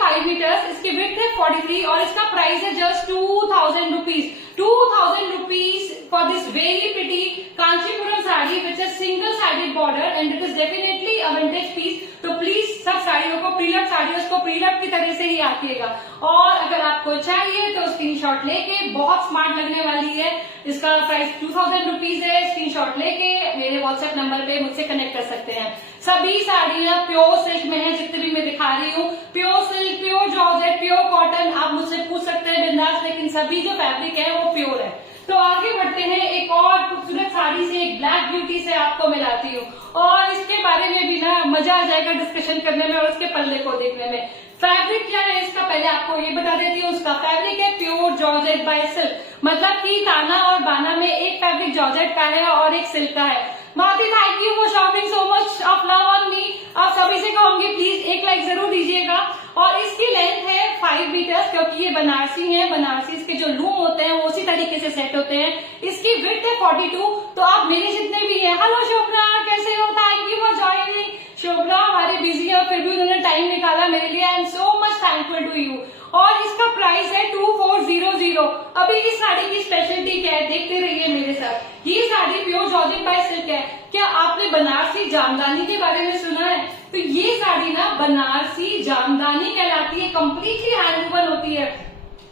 5 मीटर्स, इसकी विड्थ है 43 और इसका प्राइस है just 2000 rupees. 2000 rupees for this very pretty Kanchipuram sari which is single sided border and it is definitely a vintage piece. तो प्लीज सब साड़ियों को, प्रीलट साड़ियों को प्रीलट की तरह से ही आकिएगा। और अगर आपको चाहिए तो स्क्रीनशॉट लेके, बहुत स्मार्ट लगने वाली है। इसका प्राइस 2000 रुपीज है। स्क्रीनशॉट लेके मेरे व्हाट्सएप नंबर पे मुझसे कनेक्ट कर सकते हैं। सभी साड़ियां प्योर सिल्क में है, जितनी भी मैं दिखा रही हूँ। Pure silk, pure georgette, pure cotton, आप मुझसे पूछ सकते हैं बिंदास, लेकिन सभी जो फैब्रिक है वो प्योर है। तो आगे बढ़ते हैं, एक और खूबसूरत साड़ी से, एक ब्लैक ब्यूटी से आपको मिलाती हूँ और इसके बारे में भी ना मजा आ जाएगा डिस्कशन करने में और उसके पल्ले को देखने में। फैब्रिक क्या है इसका पहले आपको ये बता देती हूँ। उसका फैब्रिक है प्योर जॉर्जेट बाय सिल्क, मतलब कि ताना और बाना में एक फैब्रिक जॉर्जेट का है और एक सिल्क का है। माती, thank you for shopping so much of love on me. आप सभी से कहूंगी प्लीज एक लाइक जरूर दीजिएगा। और इसकी लेंथ है 5 मीटर्स, क्योंकि ये बनारसी है। बनारसी इसके जो लूम होते हैं वो उसी तरीके से सेट होते हैं। इसकी विड्थ है 42। तो आप मेरे जितने भी हैं, हेलो शोभना, कैसे हो? Thank you for joining. Shobhana हमारे बिजी है, फिर भी उन्होंने टाइम निकाला मेरे लिए। I am so much thankful to you. और इसका प्राइस है 2400। अभी इस साड़ी की स्पेशलिटी क्या है, देखते रहिए मेरे साथ। ये sari pure georgette by silk है। क्या आपने बनारसी जामदानी के बारे में सुना है? तो ये साड़ी ना बनारसी जामदानी कहलाती है, कंप्लीटली हैंड वूवन होती है।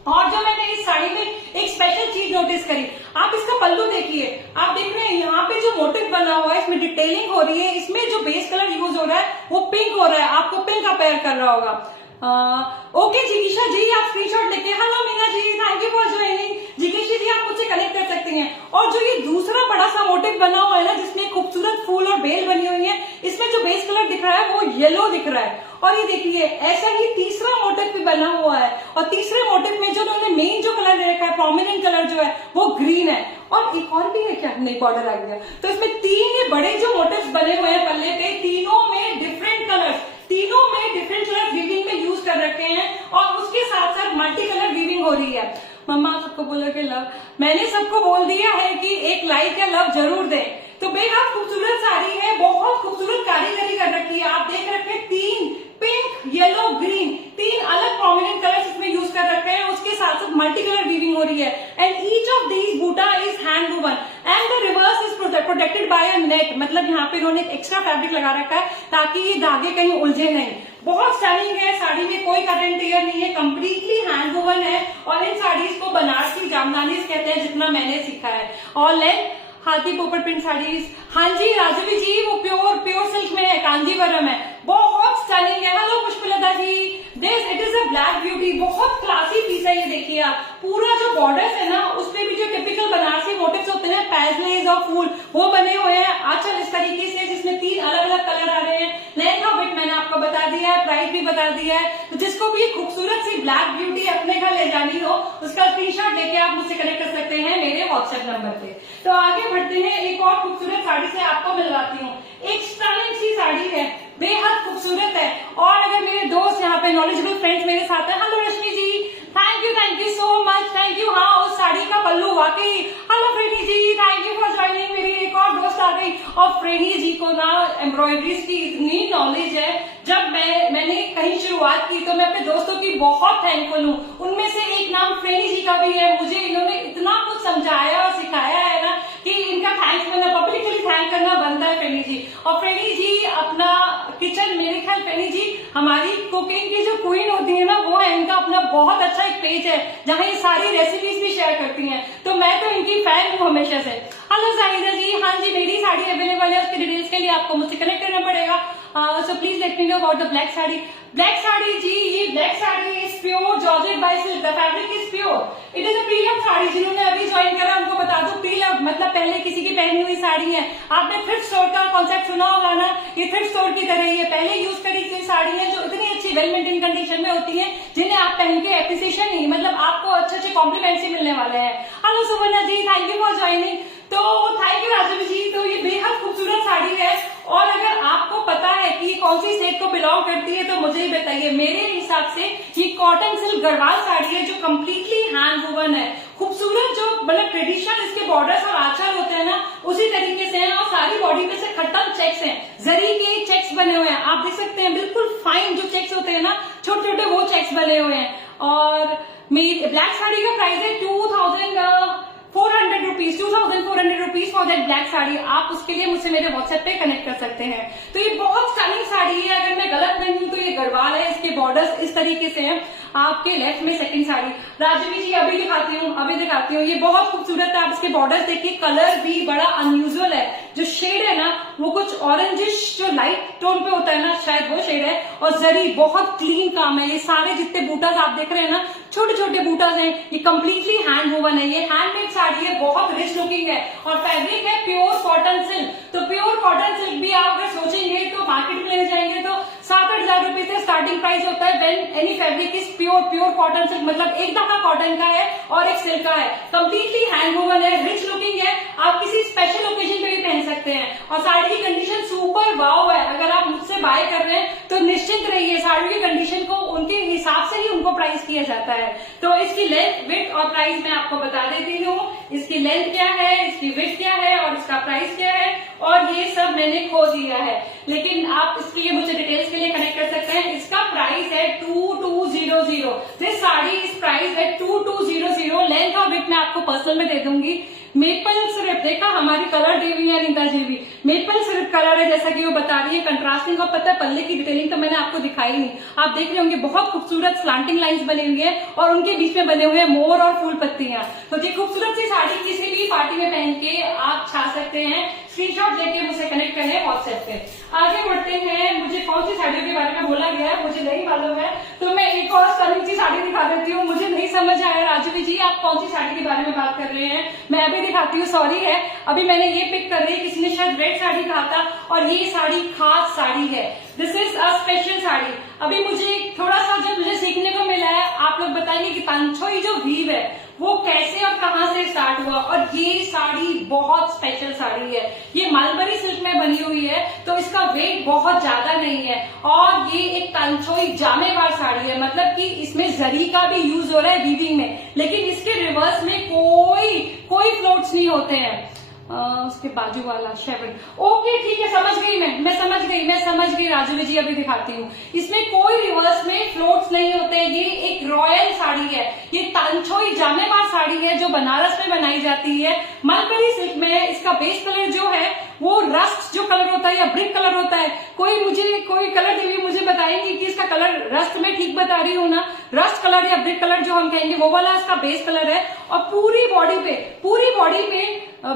और जो मैंने इस साड़ी में एक स्पेशल चीज नोटिस करी, आप इसका पल्लू देखिए। आप देख रहे हैं यहाँ पे जो मोटिव बना हुआ है, इसमें डिटेलिंग हो रही है। इसमें जो बेस कलर यूज हो रहा है वो पिंक हो रहा है, आपको पिंक अपेयर कर रहा होगा। ओके जिगीशा जी, आप स्क्रीनशॉट लेके, hello Meena ji, thank you for joining. जिगीशा जी, आप मुझसे कनेक्ट कर सकती हैं। और जो ये दूसरा बड़ा सा मोटिव बना हुआ है ना, जिसमें खूबसूरत फूल और बेल बनी हुई है, इसमें जो बेस कलर दिख रहा है वो येलो दिख रहा है। और ये देखिए, ऐसा ही तीसरा मोटिव भी बना हुआ है और तीसरे मोटिव में जो उन्होंने मेन जो कलर कलर दे रखा है, प्रोमिनेंट कलर जो है वो ग्रीन है, और एक और भी है क्या, नहीं बॉर्डर आ गया। तो इसमें 3 ये बड़े जो मोटिव्स बने हुए हैं पल्ले पे, तीनों में डिफरेंट कलर्स, तीनों में डिफरेंट कलर वीविंग में यूज कर रखे हैं, और उसके साथ साथ मल्टी कलर वीविंग हो रही है। मम्मा सबको बोलो कि लव, मैंने सबको बोल दिया है कि एक लाइक या लव जरूर दें। तो बेहद खूबसूरत साड़ी है, बहुत खूबसूरत कारीगरी कर रखी है। आप देख रखे 3 पिंक, येलो, ग्रीन, 3 अलग प्रोमिनेंट कलर्स इसमें यूज कर रखे हैं, उसके साथ साथ मल्टी कलर वीविंग हो रही है। And each of these buta is hand woven and the reverse is protected by a net, मतलब यहाँ पे इन्होंने एक्स्ट्रा फैब्रिक लगा रखा है ताकि ये धागे कहीं उलझे नहीं। बहुत स्टनिंग है, साड़ी में कोई कट एंड टेयर नहीं है, कंप्लीटली हैंड वूवन है, और इन साड़ीज को बनारसी जामदानी कहते हैं जितना मैंने सीखा है। और लेंथ हाथी पोपट प्रिंट साड़ीज, हाँ जी राजवी जी, वो प्योर सिल्क में है, कांजीवरम है, बहुत स्टनिंग है। Hello Pushpalata ji, this it is a black beauty, बहुत क्लासी पीस है ये। देखिए आप, पूरा जो बॉर्डर्स है ना उसपे भी जो टिपिकल बनारसी मोटिव्स होते हैं, पैजलेस और फूल, वो बने हुए हैं। आंचल इस तरीके से जिसमें 3 अलग अलग कलर आ रहे हैं। लेंथ ऑफ इट मैंने आपको बता दिया है, प्राइस भी बता दिया है। तो जिसको भी खूबसूरत सी ब्लैक ब्यूटी अपने घर ले जानी हो, उसका स्क्रीनशॉट लेके आप मुझसे कनेक्ट कर सकते हैं मेरे व्हाट्सएप नंबर पे। तो आगे बढ़ते हैं, एक और खूबसूरत साड़ी से आपको मिलवाती हूँ। एक स्टनिंग सी साड़ी है, बेहद खूबसूरत है, और अगर मेरे दोस्त यहाँ पे नॉलेजेबल फ्रेंड्स मेरे साथ हैं, hello Rashmi ji, thank you so much, thank you. हाँ, उस साड़ी का पल्लू वाकई, hello Freddy ji, thank you for joining. मेरी एक और दोस्त आ गई, और फ्रेडी जी को ना एम्ब्रॉयडरीज की इतनी नॉलेज है, जब मैंने कहीं शुरुआत की तो मैं अपने दोस्तों की बहुत थैंकफुल हूँ। उनमें से एक नाम फ्रेडी जी का भी है, मुझे इन्होंने इतना कुछ समझाया और सिखाया है ना कि इनका थैंक्स करना, पब्लिकली थैंक करना बनता है फ्रेडी जी। और फ्रेडी जी अपना किचन, मेरे ख्याल फ्रेडी जी हमारी कुकिंग की जो क्वीन होती है ना, वो है। इनका अपना बहुत अच्छा एक पेज है जहाँ ये सारी रेसिपीज भी शेयर करती हैं, तो मैं तो इनकी फैन हूँ हमेशा से। हेलो जाहिदा जी, हाँ जी, मेरी साड़ी अवेलेबल है, उसके डिटेल्स के लिए आपको मुझसे कनेक्ट करना पड़ेगा। So please let me know about the black sari. Black sari जी, ये black sari is pure georgette by silk, the fabric is pure, it is a prelove sari. जिन्होंने अभी ज्वाइन करा उनको बता दो, प्रीलव मतलब पहले किसी की पहनी हुई साड़ी है। आपने थ्रिफ्ट स्टोर का कॉन्सेप्ट सुना होगा ना, ये थ्रिफ्ट स्टोर की तरह ही है, पहले यूज करी हुई साड़ी है जो इतनी अच्छी वेल मेंटेन कंडीशन में होती है, जिन्हें आप पहन के एप्रिसिएशन नहीं, मतलब आपको अच्छे अच्छे कॉम्प्लीमेंट्स ही मिलने वाले हैं। Hello Suvarna ji, thank you for joining. तो थैंक यू राजवी जी। तो ये बेहद खूबसूरत साड़ी है, और अगर आपको पता है कि कौन सी स्टेट को बिलोंग करती है तो मुझे ही बताइए। मेरे हिसाब से ये कॉटन सिल्क गढ़वाल साड़ी है जो कम्प्लीटली हैंड वूवन है। खूबसूरत जो मतलब ट्रेडिशनल इसके बॉर्डर्स और आंचल होते हैं ना, उसी तरीके से है, और सारी बॉडी पे से खट्टम चेक्स हैं, जरी के चेक्स बने हुए हैं, आप देख सकते हैं, बिल्कुल फाइन जो चेक्स होते हैं ना, छोटे छोटे वो चेक्स बने हुए हैं। और मेरी ब्लैक साड़ी का प्राइस है 2400 rupees for that black sari. आप उसके लिए मुझसे मेरे व्हाट्सएप पे कनेक्ट कर सकते हैं। तो ये बहुत स्टनिंग साड़ी है, अगर मैं गलत नहीं हूं तो ये गढ़वाल है, इसके बॉर्डर्स इस तरीके से हैं। आपके लेफ्ट में सेकंड साड़ी, राजवी जी अभी दिखाती हूँ, ये बहुत खूबसूरत है। आप इसके बॉर्डर्स देखिए, कलर भी बड़ा अनयूजुअल है, जो शेड है ना वो कुछ ऑरेंजिश जो लाइट टोन पे होता है ना, शायद वो शेड है, और जरी बहुत क्लीन काम है। ये सारे जितने बूटास आप देख रहे हैं ना, छोटे छोटे बूटास हैं, ये कम्प्लीटली हैंड वूवन है, ये हैंडमेड साड़ी है, बहुत रिच लुकिंग है, और फैब्रिक है प्योर कॉटन सिल्क। तो प्योर कॉटन सिल्क भी आप अगर सोचेंगे तो मार्केट में लेने जाएंगे तो 7-8 हजार रुपए से स्टार्टिंग प्राइस होता है। When any fabric is pure cotton silk, मतलब एक दफा कॉटन का है और एक सिल्क का है, कम्प्लीटली हैंड वूवन है, रिच लुकिंग है, आप किसी स्पेशल ओकेजन पे भी पहन सकते हैं। और साड़ी की कंडीशन सुपर वाव है, अगर आप मुझसे बाय कर रहे हैं तो निश्चिंत रहिए, साड़ी की कंडीशन को उनके हिसाब से ही उनको प्राइस किया जाता है। तो इसकी लेंथ, विड्थ और प्राइस मैं आपको बता देती हूँ। इसकी लेंथ क्या है, इसकी विड्थ क्या है और इसका प्राइस क्या है, और ये सब मैंने खो दिया है, लेकिन आप इसके लिए मुझे डिटेल्स के लिए कनेक्ट कर सकते हैं। इसका प्राइस है 2200। दिस साड़ी इस प्राइस है 2200। लेंथ और विड्थ मैं आपको पर्सनल में दे दूंगी। मेपल सिर्फ देखा, हमारी कलर देवी है नीता जी भी, मेपल सिर्फ कलर है जैसा कि वो बता रही है, कंट्रास्टिंग। और पता है पल्ले की डिटेलिंग तो मैंने आपको दिखाई नहीं, आप देख रहे होंगे बहुत खूबसूरत स्लांटिंग लाइंस बनी हुई है, और उनके बीच में बने हुए हैं मोर और फूल पत्तियां। तो ये खूबसूरत सी साड़ी किसी भी पार्टी में पहन के आप छा सकते हैं। स्क्रीनशॉट लेके मुझे कनेक्ट करें व्हाट्सएप पे। आगे बढ़ते हैं, मुझे कौन सी साड़ियों के बारे में बोला गया है मुझे नहीं मालूम है, तो मैं एक और स्टनिंग सी साड़ी दिखा देती हूँ। मुझे नहीं समझ आया राजवी जी आप कौन सी साड़ी के बारे में बात कर रहे हैं, मैं अभी दिखाती हूँ। सॉरी है, अभी मैंने ये पिक कर ली, किसी ने शायद रेड साड़ी कहा था, और ये साड़ी खास साड़ी है, this is a special sari. अभी मुझे थोड़ा सा जब मुझे सीखने को मिला है, आप लोग बताएंगे कि पांचोई जो वीव है वो और ये साड़ी बहुत स्पेशल साड़ी है, ये मलबरी सिल्क में बनी हुई है, तो इसका वेट बहुत ज्यादा नहीं है और ये एक तंचोई जामेवार साड़ी है, मतलब कि इसमें जरी का भी यूज हो रहा है वीविंग में, लेकिन इसके रिवर्स में कोई फ्लोट्स नहीं होते हैं। उसके बाजू वाला शेवन, ओके ठीक है, समझ गई मैं समझ गई राजू जी, अभी दिखाती हूँ। इसमें कोई रिवर्स में फ्लोट्स नहीं होते, ये एक रॉयल साड़ी है, ये तांचोई जामेवार साड़ी है जो बनारस में बनाई जाती है, मलबरी सिल्क में है। इसका बेस कलर जो है वो रस्ट जो कलर होता है या ब्रिक कलर होता है, कोई कलर देवी मुझे बताएंगे कि इसका कलर रस्ट में ठीक बता रही हूँ ना, रस्ट कलर या ब्रिक कलर जो हम कहेंगे वो वाला इसका बेस कलर है। और पूरी बॉडी पे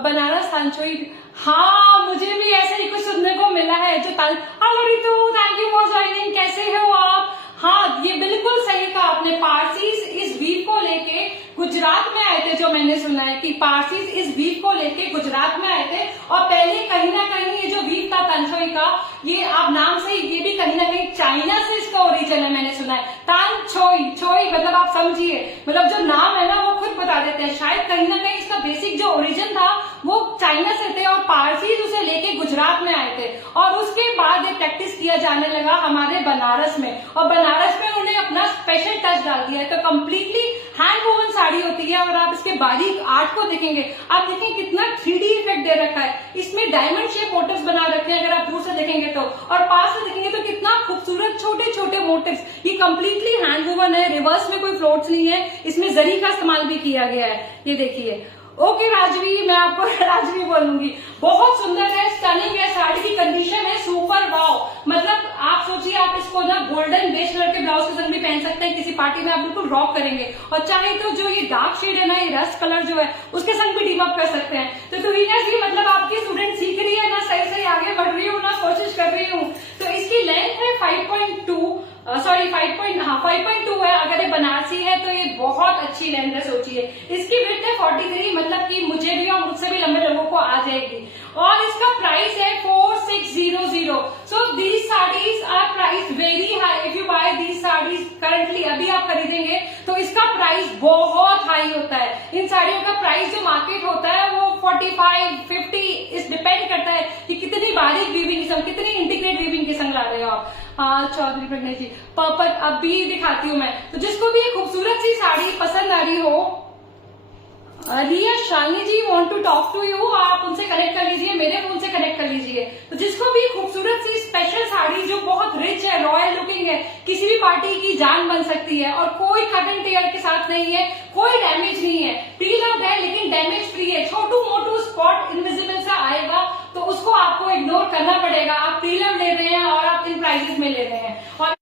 बनारस तांचोई, हाँ मुझे भी ऐसे ही कुछ सुनने को मिला है जो hello Ritu, thank you for joining, कैसे हो आप? हाँ ये बिल्कुल सही कहा आपने, पारसीज इस वीव को लेके गुजरात में आए थे, जो मैंने सुना है कि पारसीज इस वीव को लेके गुजरात में आए थे और पहले कहीं ना कहीं ये जो वीव था तांचोई का, ये आप नाम से ये भी कहीं ना कहीं चाइना से इसका ओरिजिन है, मैंने सुना है। तांचोई मतलब आप समझिए, मतलब जो नाम है ना वो खुद बता देते हैं, शायद कहीं ना कहीं इसका बेसिक जो ओरिजिन था वो चाइना से थे और पारसीज उसे लेके गुजरात में आए थे और उसके बाद ये प्रैक्टिस किया जाने लगा हमारे बनारस में, और बनारस में उन्होंने अपना स्पेशल टच डाल दिया है। तो कम्प्लीटली हैंड वोवन साड़ी होती है और आप इसके बारीक आर्ट को देखेंगे, आप देखें कितना 3D इफेक्ट दे रखा है, इसमें डायमंड शेप मोटिव्स बना रखे हैं अगर आप दूर से देखेंगे तो, और पास से देखेंगे तो कितना खूबसूरत छोटे छोटे मोटिव्स। ये कम्प्लीटली हैंड वोवन है, रिवर्स में कोई फ्लोट्स नहीं है, इसमें जरी का इस्तेमाल भी किया गया है, ये देखिए। ओके राजवी, मैं आपको राजवी बोलूंगी, बहुत सुंदर है, स्टनिंग है, साड़ी की कंडीशन है सुपर वाव, मतलब आप सोचिए आप इसको ना गोल्डन बेज कलर के ब्लाउज के संग भी पहन सकते हैं, किसी पार्टी में आप बिल्कुल रॉक करेंगे, और चाहे तो जो ये डार्क शेड है ना, ये रस्ट कलर जो है उसके संग भी टीम अप कर सकते हैं। तो तुहीना जी, मतलब आपकी स्टूडेंट सीख रही है ना, सही आगे बढ़ रही हूँ ना, कोशिश कर रही हूँ। तो इसकी लेंथ है 5.2 है, अगर ये बनारसी है तो ये बहुत अच्छी लेंथ है, सोचिए। इसकी विड्थ है 43, मतलब कि मुझे भी और मुझसे भी लंबे लोगों को आ जाएगी, और इसका प्राइस है 4600। So these saris are price very high, if you buy these saris currently, अभी आप खरीदेंगे तो इसका प्राइस बहुत हाई होता है। इन साड़ियों का प्राइस जो मार्केट होता है वो 45-50, इस डिपेंड करता है कि कितनी बारीक वीविंग की संग, कितनी इंटीग्रेट वीविंग की संग ला रहे हो आप। चौधरी प्रज्ञा जी, पर्पल अभी दिखाती हूँ मैं। तो जिसको भी खूबसूरत सी साड़ी पसंद आ रही हो, Riya Shalini ji want to talk to you, आप उनसे कनेक्ट कर लीजिए, मेरे फोन से कनेक्ट कर लीजिए। तो जिसको भी खूबसूरत सी स्पेशल साड़ी जो बहुत रिच है, रॉयल लुकिंग है, किसी भी पार्टी की जान बन सकती है, और कोई कट एंड टेयर के साथ नहीं है, कोई डैमेज नहीं है, प्री लव्ड है लेकिन डैमेज फ्री है, छोटू मोटू स्पॉट इनविजिबल सा आएगा तो उसको आपको इग्नोर करना पड़ेगा। आप प्री लव ले रहे हैं और आप इन प्राइसेस में ले रहे हैं। और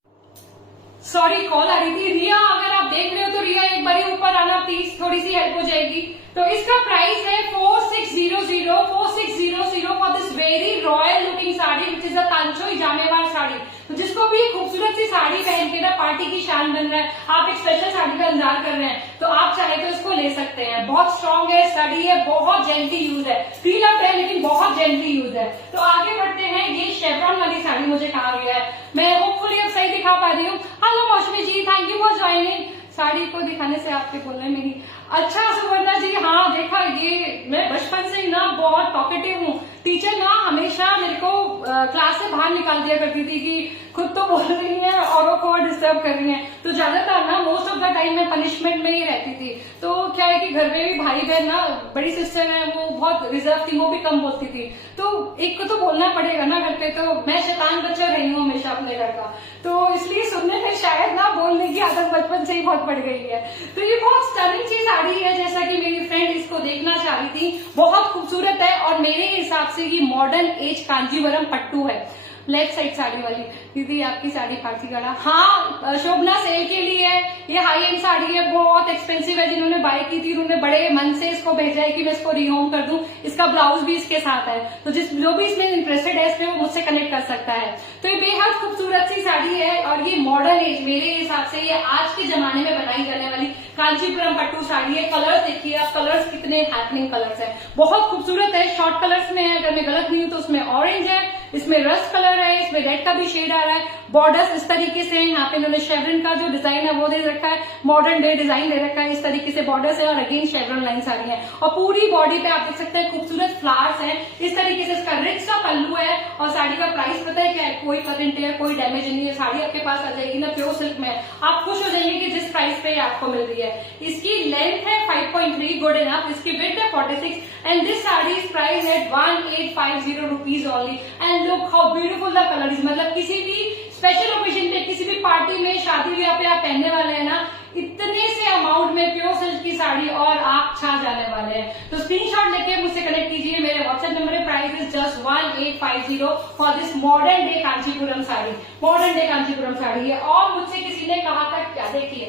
सॉरी कॉल आ रही थी, रिया अगर आप देख रहे हो तो रिया एक बार ऊपर आना प्लीज, थोड़ी सी हेल्प हो जाएगी। तो इसका प्राइस है 4600 for this very royal looking sari which is a tanchoi jamawar sari. तो जिसको भी खूबसूरत सी साड़ी पहन के ना पार्टी की शान बन रहा है, आप एक स्पेशल साड़ी का इंतजार कर रहे हैं, तो आप चाहे तो इसको ले सकते हैं। बहुत स्ट्रॉन्ग है, स्टडी है, बहुत जेंटली यूज है, फ्री लव्ड है लेकिन बहुत जेंटली यूज है। तो आगे बढ़ते हैं, ये शेवरॉन वाली साड़ी मुझे कहा गया है, मैं होपफुली अब सही दिखा पा रही हूँ। Hello Mousumi ji, thank you for joining. Sari को दिखाने से आपके बोलने मेरी, अच्छा सुवर्णा जी, हाँ देखा, ये मैं बचपन से ही ना बहुत टॉकेटिव हूँ। टीचर ना हमेशा मेरे को क्लास से बाहर निकाल दिया करती थी कि खुद तो बोल रही है औरों को डिस्टर्ब कर रही है, तो ज्यादातर ना मोस्ट ऑफ द टाइम मैं पनिशमेंट में ही रहती थी। तो क्या है कि घर में भी भाई बहन ना, बड़ी सिस्टर है वो बहुत रिजर्व थी, वो भी कम बोलती थी, तो एक को तो बोलना पड़ेगा ना घर पे। तो मैं शैतान बच्चा रही हूँ हमेशा अपने घर का, तो इसलिए सुनने में शायद ना बोलने की आदत बचपन से ही बहुत बढ़ गई है। तो ये बहुत स्टनिंग सी साड़ी है, जैसा कि मेरी फ्रेंड इसको देखना चाह रही थी, बहुत खूबसूरत है और मेरे हिसाब से ये मॉडर्न एज कांजीवरम पट्टू है। लेफ्ट साइड साड़ी वाली दीदी, आपकी साड़ी फारसी गला, हाँ शोभना सेल के लिए है, ये हाई एंड साड़ी है, बहुत एक्सपेंसिव है। जिन्होंने बाय की थी उन्होंने बड़े मन से इसको भेजा है कि मैं इसको रीहोम कर दूं, इसका ब्लाउज भी इसके साथ है, तो जो भी इसमें इंटरेस्टेड है इसमें वो मुझसे कनेक्ट कर सकता है। तो ये बेहद खूबसूरत सी साड़ी है और ये मॉडर्न एज, मेरे हिसाब से ये आज के जमाने में बनाई जाने वाली कांचीपुरम पट्टू साड़ी है। कलर्स देखिए आप, कलर्स कितने हैपनिंग कलर्स है, बहुत खूबसूरत है, शॉर्ट कलर्स में है, अगर मैं गलत नहीं हूं तो उसमें ऑरेंज है, इसमें रस्ट कलर है, इसमें रेड का भी शेड आ रहा है। बॉर्डर्स इस तरीके से, यहाँ पे इन्होंने शेवरन का जो डिजाइन है वो दे रखा है, मॉडर्न डे डिजाइन दे रखा है। इस तरीके से बॉर्डर्स है और अगेन शेवरन लाइन्स आ रही है और पूरी बॉडी पे आप देख सकते हैं खूबसूरत फ्लावर्स हैं। इस तरीके से इसका रिच सा पल्लू है और साड़ी का प्राइस पता है क्या है? कोई करंट है, कोई डैमेज नहीं है। साड़ी आपके पास आ जाएगी ना प्योर सिल्क में, आप खुश हो जाएंगे कि जिस प्राइस पे आपको मिल रही है। इसकी लेंथ है 5.3, गुड इनफ। इसकी विड्थ है 46 and this sari is price at 1850 rupees only. And look how beautiful the colour is. मतलब किसी भी स्पेशल ओकेजन पे, किसी भी पार्टी में, शादी ब्याह पे आप पहनने वाले हैं ना, इतने से अमाउंट में प्योर सिल्क की साड़ी और आप छा जाने वाले हैं। तो स्क्रीनशॉट लेके मुझसे कनेक्ट कीजिए। मेरे व्हाट्सएप नंबर है, price is just 1850 for this modern day Kanchipuram sari. Modern day Kanchipuram sari है। और मुझसे किसी ने कहा था क्या, देखिए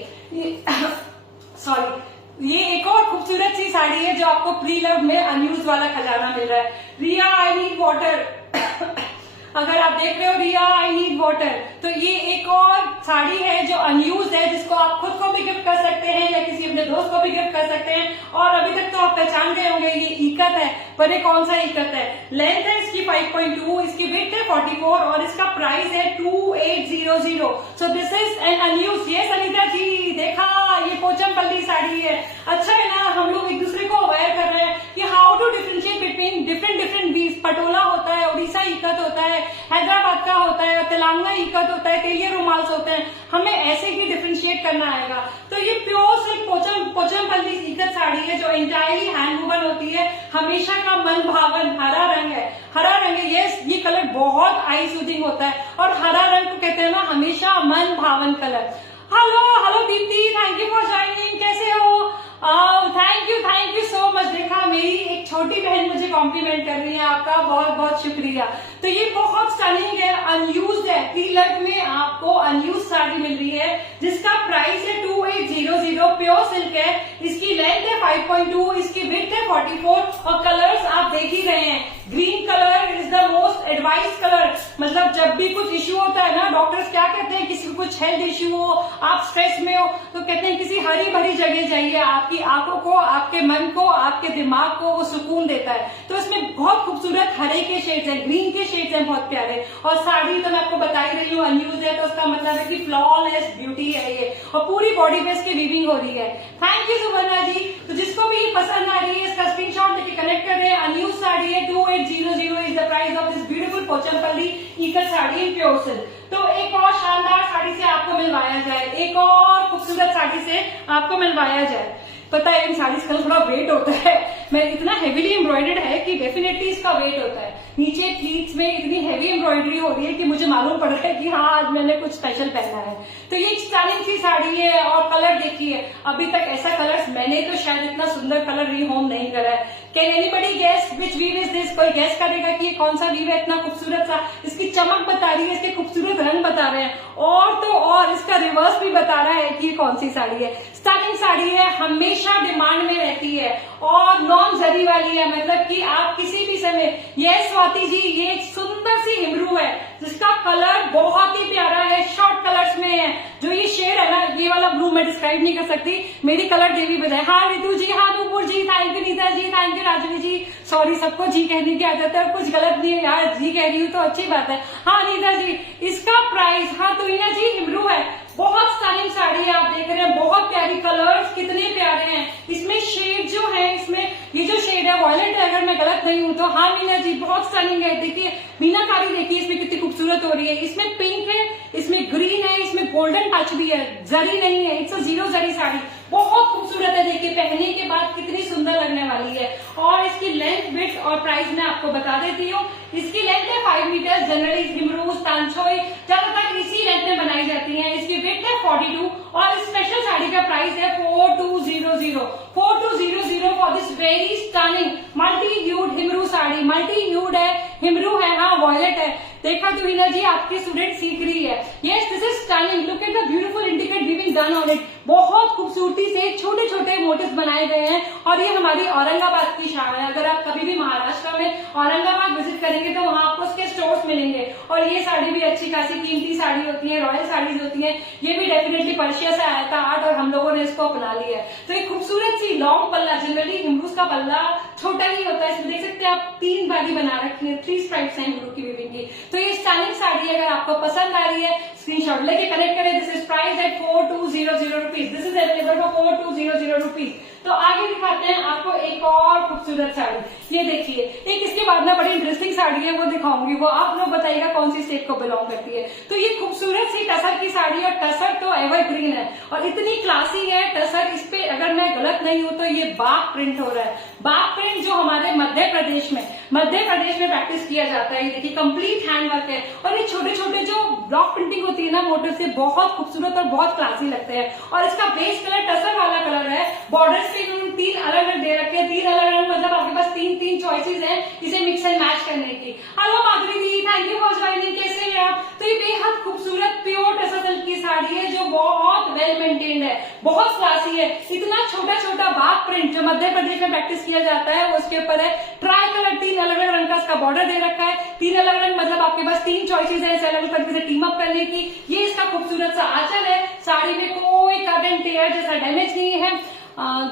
सॉरी, ये एक और खूबसूरत सी साड़ी है जो आपको प्री लव में अनयूज वाला खजाना मिल रहा है। रिया आई नीड वाटर अगर आप देख रहे हो रिया आई नीड वाटर, तो ये एक और साड़ी है जो अनयूज है, जिसको आप खुद को भी गिफ्ट कर सकते हैं या किसी अपने दोस्त को भी गिफ्ट कर सकते हैं। और अभी तक तो आप पहचान गए होंगे ये इकत है, पर ये कौन सा इकत है। लेंथ है इसकी 5.2, इसकी वेट है 44 और इसका प्राइस है 2800। So this is an unused. ये अनीता जी देखा, ये पोचमपल्ली साड़ी है। अच्छा है ना, हम लोग एक दूसरे को अवेयर कर रहे हैं कि how to differentiate between different weaves. Patola होता है, उड़ीसा इकत होता है, हैदराबाद का होता है, तेलंगाना इकत होता है, तेलिया रुमाल्स होते हैं। हमें ऐसे ही डिफरेंशिएट करना आएगा। तो ये प्योर सिल्क पोचमपल्ली इकत साड़ी है जो एंटायरली हैंड वूवन होती है। हमेशा का मन भावन हरा रंग है, हरा रंग है। ये कलर बहुत आई सूदिंग होता है और हरा रंग को कहते हैं ना हमेशा मन भावन colour. Hello Deepti, thank you for joining. कैसे हो? Thank you so much. देखा, मेरी एक छोटी बहन मुझे कॉम्प्लीमेंट कर रही है, आपका बहुत बहुत शुक्रिया। तो ये बहुत स्टनिंग है, अनयूज्ड है। तिलक में आपको अनयूज साड़ी मिल रही है जिसका प्राइस है 2800, प्योर सिल्क है। इसकी लेंथ है 5.2, इसकी विड्थ है 44 और कलर्स आप देख ही रहे हैं। Green colour is the most advise colour. मतलब जब भी कुछ इश्यू होता है ना, डॉक्टर्स क्या कहते हैं, किसी को कुछ हेल्थ इश्यू हो, आप स्ट्रेस में हो, तो कहते हैं किसी हरी भरी जगह जाइए। आपकी आंखों को, आपके मन को, आपके दिमाग को वो सुकून देता है। तो इसमें बहुत खूबसूरत हरे के शेड्स हैं, ग्रीन के शेड्स हैं, बहुत प्यारे। और साड़ी तो मैं आपको बता ही रही हूँ अनयूज है, तो उसका मतलब है कि फ्लॉलेस ब्यूटी है ये और पूरी बॉडी पे इसकी वीविंग हो रही है। थैंक यू सुवर्णा जी। तो जिसको भी पसंद आ रही है इसका स्क्रीनशॉट लेके कनेक्ट कर रहे हैं। अनयूज साड़ी है, 2800 is the price of this beautiful Pochampally ikat sari in pure silk. तो एक और शानदार साड़ी से आपको मिलवाया जाए, एक और खूबसूरत साड़ी से आपको मिलवाया जाए। पता है इन साड़ीज का थोड़ा वेट होता है, मैं इतना हेवीली एम्ब्रॉयडर्ड है कि डेफिनेटली इसका वेट होता है। नीचे प्लीट्स में इतनी हेवी एम्ब्रॉयडरी हो रही है कि मुझे मालूम पड़ रहा है कि हाँ आज मैंने कुछ स्पेशल पहना है। तो ये स्टाइलिंग सी साड़ी है और कलर देखिए, अभी तक ऐसा कलर मैंने तो शायद इतना सुंदर कलर रीहोम नहीं करा है। Can anybody guess which weave is this? कोई गेस करेगा कि ये कौन सा वीव है? इतना खूबसूरत सा, इसकी चमक बता रही है, इसके खूबसूरत रंग बता रहे हैं और तो और इसका रिवर्स भी बता रहा है कि ये कौन सी साड़ी है। स्टार्टिंग साड़ी है, हमेशा डिमांड में रहती है और नॉन जरी वाली है। मतलब कि आप किसी भी समय, ये स्वाति जी ये एक सुंदर सी हिमरू है जिसका कलर बहुत ही प्यारा है, शॉर्ट कलर्स में है। जो ये शेड है ना, ये वाला ब्लू मैं डिस्क्राइब नहीं कर सकती, मेरी कलर देवी बजाय। हाँ रितु जी, हाँ Nupur ji, thank you Neeta ji, thank you Rajvi ji. Sorry, सबको जी कहने की आदत है, कुछ गलत नहीं है यार, जी कह रही हूँ तो अच्छी बात है। हाँ नीता जी, इसका प्राइस, हाँ तुइना जी हिमरू है, बहुत स्टाइलिंग साड़ी है। आप देख रहे हैं बहुत प्यारी कलर्स, कितने प्यारे हैं। इसमें शेड जो है, इसमें ये जो शेड है वॉयलेट है अगर मैं गलत नहीं हूं तो। हाँ मीना जी बहुत स्टाइलिंग है, देखिए मीनाकारी देखिए इसमें कितनी खूबसूरत हो रही है। इसमें पिंक है, इसमें ग्रीन है, इसमें गोल्डन टच भी है, जरी नहीं है, इट्स अ जीरो जरी साड़ी, बहुत खूबसूरत है। देखिए पहनने के बाद कितनी सुंदर लगने वाली है। और इसकी लेंथ, विड्थ और प्राइस मैं आपको बता देती हूँ। इसकी लेंथ है 5 मीटर, जनरली हिमरूज तांछोई ज्यादातर इसी लेंथ में बनाई जाती है। इसकी विड्थ है 42 और इस स्पेशल साड़ी का प्राइस है 4200 for this very stunning multi ह्यूड Himroo sari. Multi ह्यूड है, हिमरू है, हाँ वॉयलेट है। देखा तो हीना जी आपकी स्टूडेंट सीख रही है। Yes this is stunning, look at the beautiful indicate weaving done on it. बहुत खूबसूरती से छोटे छोटे मोटिव्स बनाए गए हैं और ये हमारी औरंगाबाद की शान है। अगर आप कभी भी महाराष्ट्र में औरंगाबाद विजिट करेंगे तो वहां आपको उसके स्टोर्स मिलेंगे। और ये साड़ी भी अच्छी खासी कीमती साड़ी होती है, रॉयल साड़ीज होती है। ये भी डेफिनेटली पर्शिया से आया था आर्ट और हम लोगों ने इसको अपना लिया है। तो एक खूबसूरत सी लॉन्ग पल्ला पल्ला, जनरली हिमरूज का पल्ला छोटा ही होता है, इसमें देख सकते हैं आप 3 बारी बना रखी है, 3 स्ट्राइप्स हैं हिमरू की वीविंग की। तो ये स्टाइलिंग साड़ी अगर आपको पसंद आ रही है, स्क्रीनशॉट लेके कनेक्ट करें। This is price at 4200 rupees. This is available for 4200 rupees. तो आगे दिखाते हैं आपको एक और खूबसूरत साड़ी। ये देखिए, एक इसके बाद ना बड़ी इंटरेस्टिंग साड़ी है, वो दिखाऊंगी, वो आप लोग बताइएगा कौन सी स्टेट को बिलोंग करती है। तो ये खूबसूरत सी टसर की साड़ी, और टसर तो एवरग्रीन है और इतनी क्लासी है टसर। इस पे अगर मैं गलत नहीं हूं तो ये बाग प्रिंट हो रहा है। बाग प्रिंट जो हमारे मध्य प्रदेश में प्रैक्टिस किया जाता है। ये देखिए कंप्लीट हैंडवर्क है, और ये छोटे छोटे जो ब्लॉक प्रिंटिंग होती है ना मोटिव से, बहुत खूबसूरत और बहुत क्लासी लगते हैं। और इसका बेस कलर टसर वाला कलर है। बॉर्डर्स पे इन्होंने 3 अलग अलग दे रखे हैं, 3 अलग अलग, मतलब आपके पास 3 चॉइसेस हैं इसे मिक्स एंड मैच करने की। Hello Madhuri the, thank you for joining, कैसे हैं आप? तो ये बेहद खूबसूरत प्योर टसर सिल्क की साड़ी है जो बहुत वेल मेंटेन्ड है, बहुत क्लासी है। इतना छोटा छोटा बाग प्रिंट जो मध्य प्रदेश में प्रैक्टिस किया जाता है उसके ऊपर है। ट्राई कलर 3 अलग अलग रंग का इसका बॉर्डर दे रखा है। 3 अलग रंग, मतलब आपके पास 3 चॉइसेस है इसे अलग अलग तरीके से टीम अप करने की। ये इसका खूबसूरत सा आंचल है। साड़ी में कोई कट एंड टेयर जैसा डैमेज नहीं है।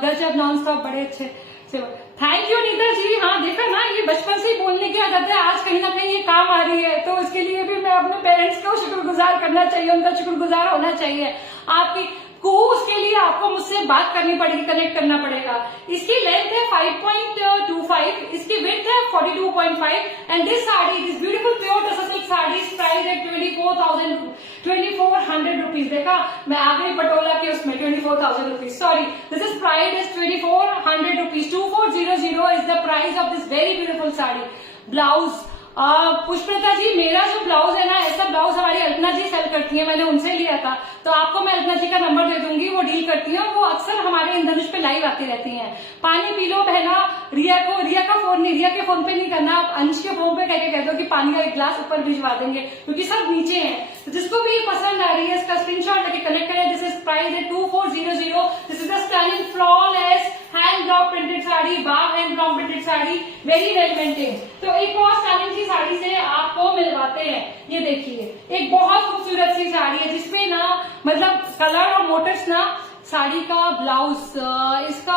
गजब, नॉन स्टॉप, बड़े अच्छे से। थैंक यू नीता जी। हाँ देखा ना, ये बचपन से ही बोलने की आदत है, आज कहीं ना कहीं ये काम आ रही है। तो इसके लिए भी मैं अपने पेरेंट्स को शुक्रगुजार करना चाहिए, उनका शुक्रगुजार होना चाहिए। आपकी उसके लिए आपको मुझसे बात करनी पड़ेगी, कनेक्ट करना पड़ेगा। इसकी लेंथ है 5.25, इसकी विड्थ है 42.5 and this sari, this beautiful pure tussar silk sari price है 2400 रुपीज। देखा, मैं आ गई पटोला के उसमें, 24,000 rupees, sorry. This is price is 2400 rupees. 2400 is the price of this very beautiful sari. Blouse, Pushpalata ji, मेरा जो ब्लाउज है ना, ऐसा ब्लाउज हमारी अल्पना जी सेल करती है, मैंने उनसे लिया था। तो आपको मैं अल्पना जी का नंबर दे दूंगी, वो डील करती है, वो अक्सर हमारे इंद्रधनुष पे लाइव आती रहती हैं। पानी पी लो बहना, रिया का फोन नहीं, रिया के फोन पे नहीं करना, आप अंश के फोन पे कह दो कि पानी का एक ग्लास ऊपर भिजवा देंगे, क्योंकि सब नीचे हैं। तो जिसको भी ये पसंद आ रही है इसका स्क्रीनशॉट लेके कनेक्ट करें। दिस इज प्राइस है 2400। This is the stunning flawless hand block printed sari, Bagh hand block printed sari, very well maintain. तो एक और स्टाइलिंग सी साड़ी से आपको मिलवाते हैं। ये देखिए, एक बहुत खूबसूरत सी साड़ी है जिसमें ना, मतलब कलर और मोटिव्स ना, साड़ी का ब्लाउज, इसका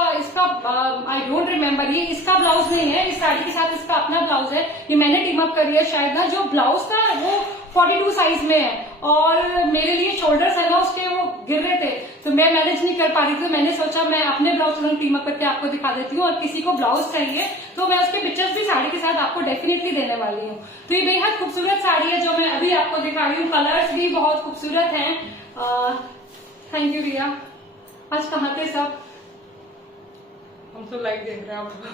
आई डोंट रिमेम्बर, ये इसका ब्लाउज नहीं है, इस साड़ी के साथ इसका अपना ब्लाउज है। ये मैंने टीम अप करी है शायद ना। जो ब्लाउज था वो 42 साइज में है, और मेरे लिए शोल्डर्स है ना उसके वो गिर रहे थे, तो मैं मैनेज नहीं कर पा रही थी। तो मैंने सोचा मैं अपने ब्लाउज के साथ टीम अप करके आपको दिखा देती हूँ, और किसी को ब्लाउज चाहिए तो मैं उसके पिक्चर्स भी साड़ी के साथ आपको डेफिनेटली देने वाली हूँ। तो ये बेहद खूबसूरत साड़ी है जो मैं अभी आपको दिखा रही हूँ। कलर्स भी बहुत खूबसूरत हैं। थैंक यू रिया। आज कहाँ थे सब? हम तो लाइक देख रहे हैं आपको।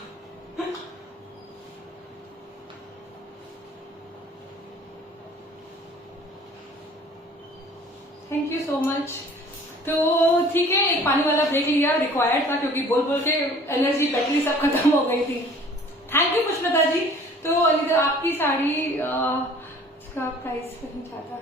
Thank you so much. तो ठीक है, एक पानी वाला ब्रेक लिया, रिक्वायर्ड था, क्योंकि बोल बोल के एनर्जी, बैटरी सब खत्म हो गई थी। थैंक यू पुष्पलता जी। तो आपकी साड़ी का प्राइस कहीं ज्यादा,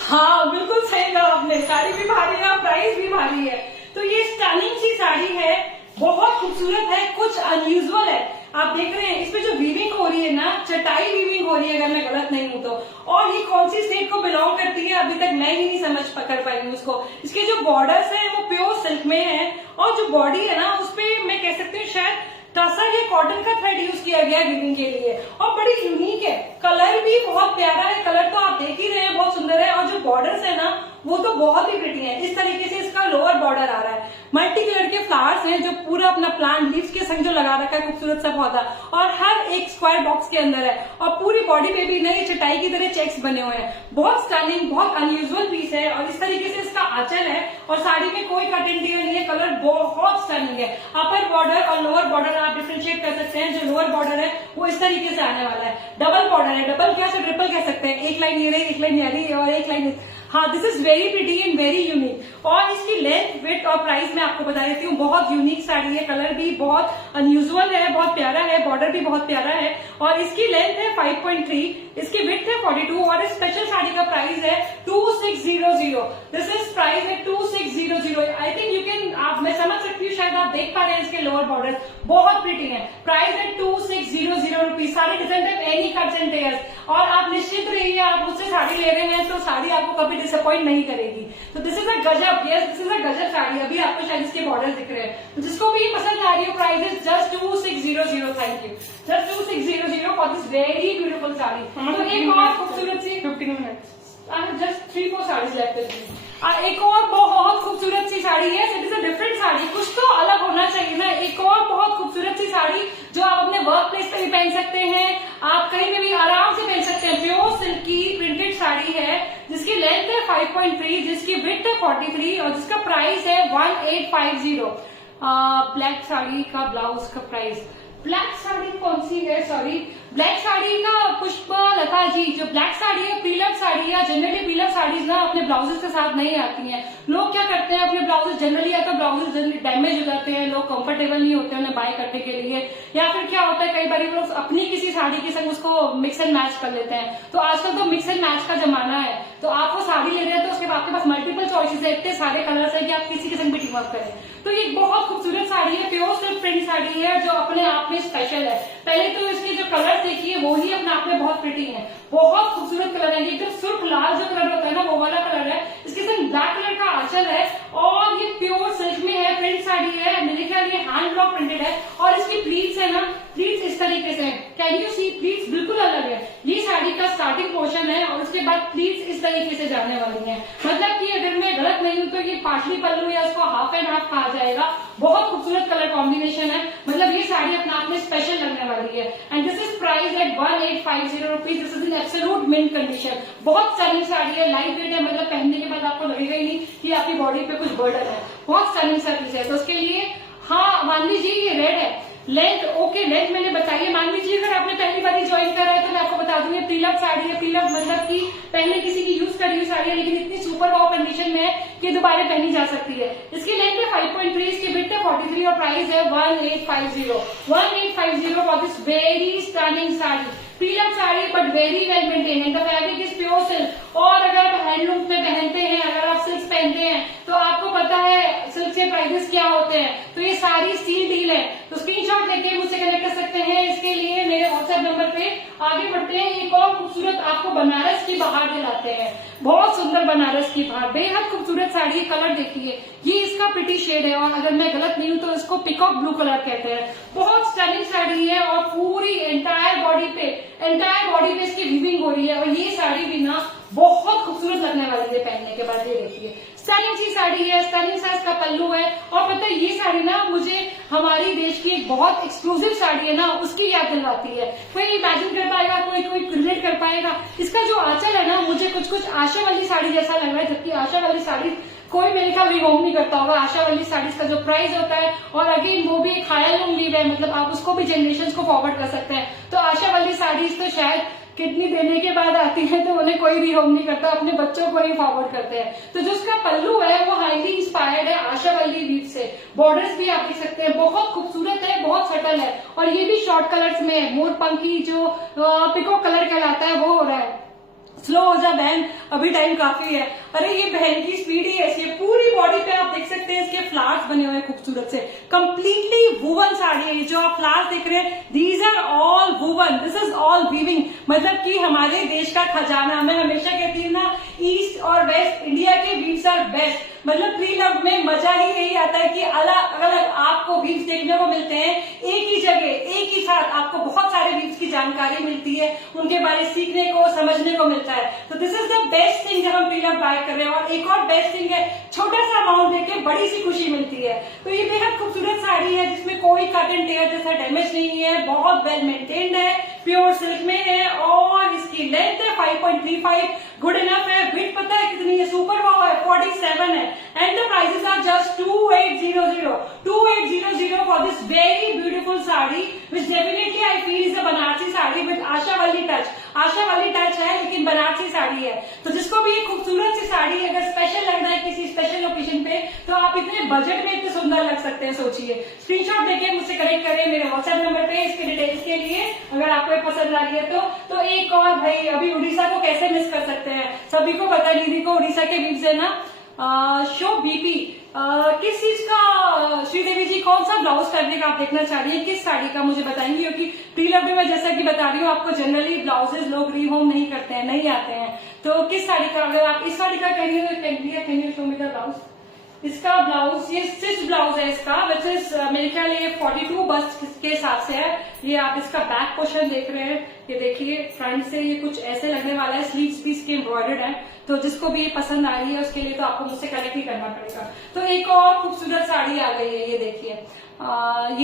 हाँ बिल्कुल सही कहा आपने, साड़ी भी भारी है, प्राइस भी भारी है। तो ये स्टनिंग सी साड़ी है, बहुत खूबसूरत है, कुछ अनयूजुअल है। आप देख रहे हैं इसमें जो वीविंग हो रही है ना, चटाई वीविंग हो रही है अगर मैं गलत नहीं हूं तो। और ये कौन सी स्टेट को बिलोंग करती है अभी तक मैं ही नहीं समझ पकड़ पाई हूँ उसको। इसके जो बॉर्डर्स हैं वो प्योर सिल्क में है, और जो बॉडी है ना उसपे मैं कह सकती हूँ शायद टसर या कॉटन का थ्रेड यूज किया गया है वीविंग के लिए, और बड़ी यूनिक है। कलर भी बहुत प्यारा है, कलर तो आप देख ही रहे हैं, बहुत सुंदर है। और जो बॉर्डर्स है ना वो तो बहुत ही प्रिटी है। इस तरीके से इसका लोअर बॉर्डर आ रहा है, मल्टी कलर के फ्लावर्स हैं जो पूरा अपना प्लांट लीव्स के संग जो लगा रखा है, खूबसूरत सा पौधा, और हर एक स्क्वायर बॉक्स के अंदर है। और पूरी बॉडी पे भी नई चटाई की तरह चेक्स बने हुए हैं। बहुत स्टनिंग, बहुत अनयूजुअल पीस है। और इस तरीके से इसका आंचल है, और साड़ी में कोई कट एंड टेयर नहीं है, कलर बहुत स्टनिंग है। अपर बॉर्डर और लोअर बॉर्डर आप डिफ्रेंशिएट कर सकते हैं। जो लोअर बॉर्डर है वो इस तरीके से आने वाला है। डबल बॉर्डर है, डबल क्या से ट्रिपल कह सकते हैं, एक लाइन ये रही, एक लाइन ये रही, और एक लाइन, हाँ this is very pretty and very unique. और इसकी लेंथ, विड्थ और प्राइस मैं आपको बता देती हूँ। बहुत यूनिक साड़ी है, कलर भी बहुत अनयूजुअल है, बहुत प्यारा है, बॉर्डर भी बहुत प्यारा है। और इसकी लेंथ है 5.3, इसकी विड्थ है 42 और इस स्पेशल साड़ी का प्राइस है 2600। दिस इज प्राइस है 2600। आई थिंक यू कैन, आप मैं समझ सकती हूँ, शायद आप देख पा रहे हैं इसके लोअर बॉर्डर बहुत प्रिटी है। प्राइस है 2600 rupees. Sari design any cuts and tears. और आप निश्चित रहिए, आप मुझसे साड़ी ले रहे हैं तो साड़ी आपको कभी डिसअपॉइंट नहीं करेगी। तो दिस इज अ गजब, यस दिस इज अ गजब साड़ी। अभी आपको शायद इसके बॉर्डर दिख रहे हैं, तो जिसको भी पसंद आ रही है price is just 2600। Thank you, just 2600 for this very beautiful sari. तो एक और खूबसूरत सी 15 minutes. Just 3-4 saris left. एक और बहुत खूबसूरत सी साड़ी है, it is a different sari, कुछ तो अलग होना चाहिए ना। एक और बहुत खूबसूरत सी साड़ी जो आप अपने वर्क प्लेस पे भी पहन सकते हैं, आप कहीं पे भी आराम से पहन सकते हैं। प्योर सिल्क की प्रिंटेड साड़ी है जिसकी लेंथ है 5.3, जिसकी विड्थ है 43 और जिसका प्राइस है 1850। ब्लैक साड़ी का ब्लाउज का प्राइस, ब्लैक साड़ी कौन सी है, सॉरी ब्लैक साड़ी का पुष्पा लता जी, जो ब्लैक साड़ी है प्रीलव साड़ी है। जनरली प्रीलव साड़ीज ना अपने ब्लाउजेस के साथ नहीं आती हैं। लोग क्या करते हैं, अपने ब्लाउजेस जनरली या तो ब्लाउजेस डैमेज हो जाते हैं, लोग कंफर्टेबल नहीं होते उन्हें बाय करने के लिए, या फिर क्या होता है कई बार लोग अपनी किसी साड़ी के संग उसको मिक्स एंड मैच कर लेते हैं। तो आजकल तो मिक्स एंड मैच का जमाना है, तो आप वो साड़ी ले रहे हैं तो उसके आपके पास मल्टीपल चॉइसेस है, इतने सारे कलर्स है कि आप किसी के संग भी टीम अप करें। तो ये बहुत खूबसूरत साड़ी है, प्योर सिल्क प्रिंट साड़ी है जो अपने आप में स्पेशल है। पहले तो इसके जो कलर देखिए वो ही अपने आप में बहुत प्रिटी है, बहुत खूबसूरत कलर है। एकदम सुर्ख लाल जो कलर होता है ना वो वाला कलर है। इसके संग ब्लैक कलर का आंचल है और ये प्योर सिल्क में है, प्रिंट साड़ी है, मेरे ख्याल ये हैंड ब्लॉक प्रिंटेड है। और इसकी प्लीट्स है ना, प्लीट्स इस तरीके से, कैन यू सी, प्लीट्स बिल्कुल अलग है। ये साड़ी का स्टार्टिंग पोर्शन है और उसके बाद प्लीट्स इस तरीके से जाने वाली है। मतलब कि अगर मैं गलत नहीं हूं तो ये पाटली पल्लू या उसको हाफ एंड हाफ कहा जाएगा। बहुत खूबसूरत कलर कॉम्बिनेशन है, मतलब ये साड़ी अपने आप में स्पेशल लगने वाली है। And this is price at 1850 rupees. This is in absolute mint condition. बहुत स्टनिंग साड़ी है, लाइट वेट है, मतलब पहनने के बाद आपको लगेगा ही नहीं कि आपकी बॉडी पे कुछ बर्डन है। बहुत स्टनिंग सा पीस है। तो उसके लिए हाँ मान लीजिए ये रेड है, लेंथ ओके, लेंथ मैंने बताई है। मान लीजिए अगर आपने पहली बार ज्वाइन करा है तो मैं आपको बता दूंगी प्रीलव साड़ी है। प्रीलव मतलब कि पहले किसी की यूज करी हुई साड़ी है लेकिन इतनी सुपर वाव कंडीशन में है कि दोबारा पहनी जा सकती है। इसकी लेंथ है 5.3, इसकी विड्थ है 43 और प्राइस है 1850 for this very stunning sari. Prelove sari but very well maintain and the fabric is pure silk. और अगर आप हैंडलूम में पहनते हैं, अगर आप सिल्क पहनते हैं तो आपको पता है सिल्क के प्राइसेस क्या होते हैं। तो ये सारी स्टील डील है, तो स्क्रीनशॉट लेके मुझसे कनेक्ट कर सकते हैं। इसके लिए मेरे व्हाट्सएप नंबर पे आगे बढ़ते हैं। एक और खूबसूरत आपको बनारस की बहार दिलाते हैं, बहुत सुंदर बनारस की बहार, बेहद खूबसूरत साड़ी है। कलर देखिए, ये इसका प्रिटी शेड है और अगर मैं गलत नहीं हूं तो इसको पिकॉक ब्लू कलर कहते हैं। बहुत स्टनिंग साड़ी है और पूरी एंटायर बॉडी पे इसकी वीविंग हो रही है। और ये साड़ी भी ना बहुत खूबसूरत लगने वाली है पहनने के बाद। ये देखिए स्टनिंग सी साड़ी है, स्टनिंग सा इसका पल्लू है। और पता है ये साड़ी ना मुझे हमारी देश की एक बहुत एक्सक्लूसिव साड़ी है ना उसकी याद दिलवाती है। कोई इमेजिन कर पाएगा, कोई रिलेट कर पाएगा। इसका जो आंचल है ना मुझे कुछ आशा वाली साड़ी जैसा लग रहा है, जबकि आशा वाली साड़ी कोई मेरे ख्याल रिहोम नहीं करता होगा। आशा वाली साड़ीज का जो प्राइस होता है, और अगेन वो भी एक हायरलूम लीव है, मतलब आप उसको भी जनरेशन को फॉरवर्ड कर सकते हैं। तो आशा वाली साड़ीज तो शायद किडनी देने के बाद आती है तो उन्हें कोई रिहोम नहीं करता, अपने बच्चों को ही फॉरवर्ड करते हैं। तो जो उसका पल्लू है वो हाईली इंस्पायर्ड है आशा वाली वीव से। बॉर्डर्स भी आप देख सकते हैं, बहुत खूबसूरत है, बहुत सटल है। और ये भी शॉर्ट कलर्स में है, मोर पंखी जो पिकॉक कलर कहलाता है वो हो रहा है। स्लो हो जा बहन, अभी टाइम काफी है। अरे ये बहन की स्पीड ही ऐसी है। पूरी बॉडी पे आप देख सकते हैं इसके फ्लावर्स बने हुए हैं खूबसूरत से। कंप्लीटली वुवन साड़ी है। जो आप फ्लावर्स देख रहे हैं these are all woven, this is all weaving. मतलब कि हमारे देश का खजाना, मैं हमेशा कहती हूँ ना, ईस्ट और वेस्ट इंडिया के वीव्स आर बेस्ट। मतलब प्रीलव में मजा ही यही आता है कि अलग अलग आपको वीव्स देखने को मिलते हैं, एक ही जगह एक ही साथ आपको बहुत सारे वीव्स की जानकारी मिलती है, उनके बारे में सीखने को समझने को मिलता है। तो this is the best thing जब हम प्रीलव बाय कर रहे हैं। और एक और बेस्ट थिंग है, छोटा सा अमाउंट देके बड़ी सी खुशी मिलती है। तो ये बेहद खूबसूरत साड़ी है जिसमें कोई कट एंड टेयर जैसा डैमेज नहीं है, बहुत वेल मेंटेन्ड है, प्योर सिल्क में है और इसकी लेंथ है 5.35, गुड इनफ है। विड्थ पता है कितनी है, सुपर वाव है, 47 है। And the prices are just 2800 for this very beautiful beautiful sari which definitely I feel is a Banarasi sari with Asha वाली टच। आशा वाली टच है लेकिन बनारसी साड़ी है। तो जिसको भी ये खूबसूरत सी साड़ी अगर स्पेशल लगना है किसी स्पेशल ओकेजन पे, तो आप इतने बजट में इतने सुंदर लग सकते हैं। सोचिए, स्क्रीनशॉट देके मुझसे कनेक्ट करें मेरे व्हाट्सएप नंबर पे इसके डिटेल्स के लिए, अगर आपको ये पसंद आ रही है तो एक और भाई, अभी उड़ीसा को कैसे मिस कर सकते हैं, सभी को पता है दीदी को उड़ीसा के बीच से ना शो बीपी किस चीज का, श्रीदेवी जी कौन सा ब्लाउज फैब्रिक आप देखना चाह रही है, किस साड़ी का मुझे बताएंगे, क्योंकि प्री लव में मैं जैसा कि बता रही हूँ आपको जनरली ब्लाउजेस लोग रीहोम नहीं करते हैं, नहीं आते हैं। तो किस साड़ी का, अगर आप इस साड़ी का कहेंगे तो can you show me the blouse. इसका ब्लाउज, ये स्टिच ब्लाउज है इसका, विच इज मेरे ख्याल ये 42 बस्ट के हिसाब से है। ये आप इसका बैक पोर्शन देख रहे हैं, ये देखिए फ्रंट से ये कुछ ऐसे लगने वाला है, स्लीव्स भी इसके एम्ब्रॉयडर्ड है। तो जिसको भी ये पसंद आ रही है उसके लिए तो आपको मुझसे कनेक्ट ही करना पड़ेगा। तो एक और खूबसूरत साड़ी आ गई है, ये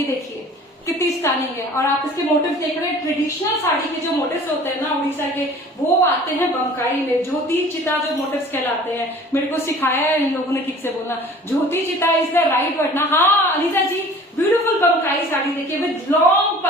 देखिए कितनी स्टनिंग है। और आप इसके मोटिव देख रहे हैं, ट्रेडिशनल साड़ी के जो मोटिव्स होते हैं ना उड़ीसा के, वो आते हैं बमकाई में। ज्योति चिता जो मोटिव्स कहलाते हैं, मेरे को सिखाया है इन लोगों ने ठीक से बोलना, ज्योति चिता इज द राइट वर्ड ना। हाँ अनिता जी, ब्यूटीफुल बमकाई साड़ी देखिए with long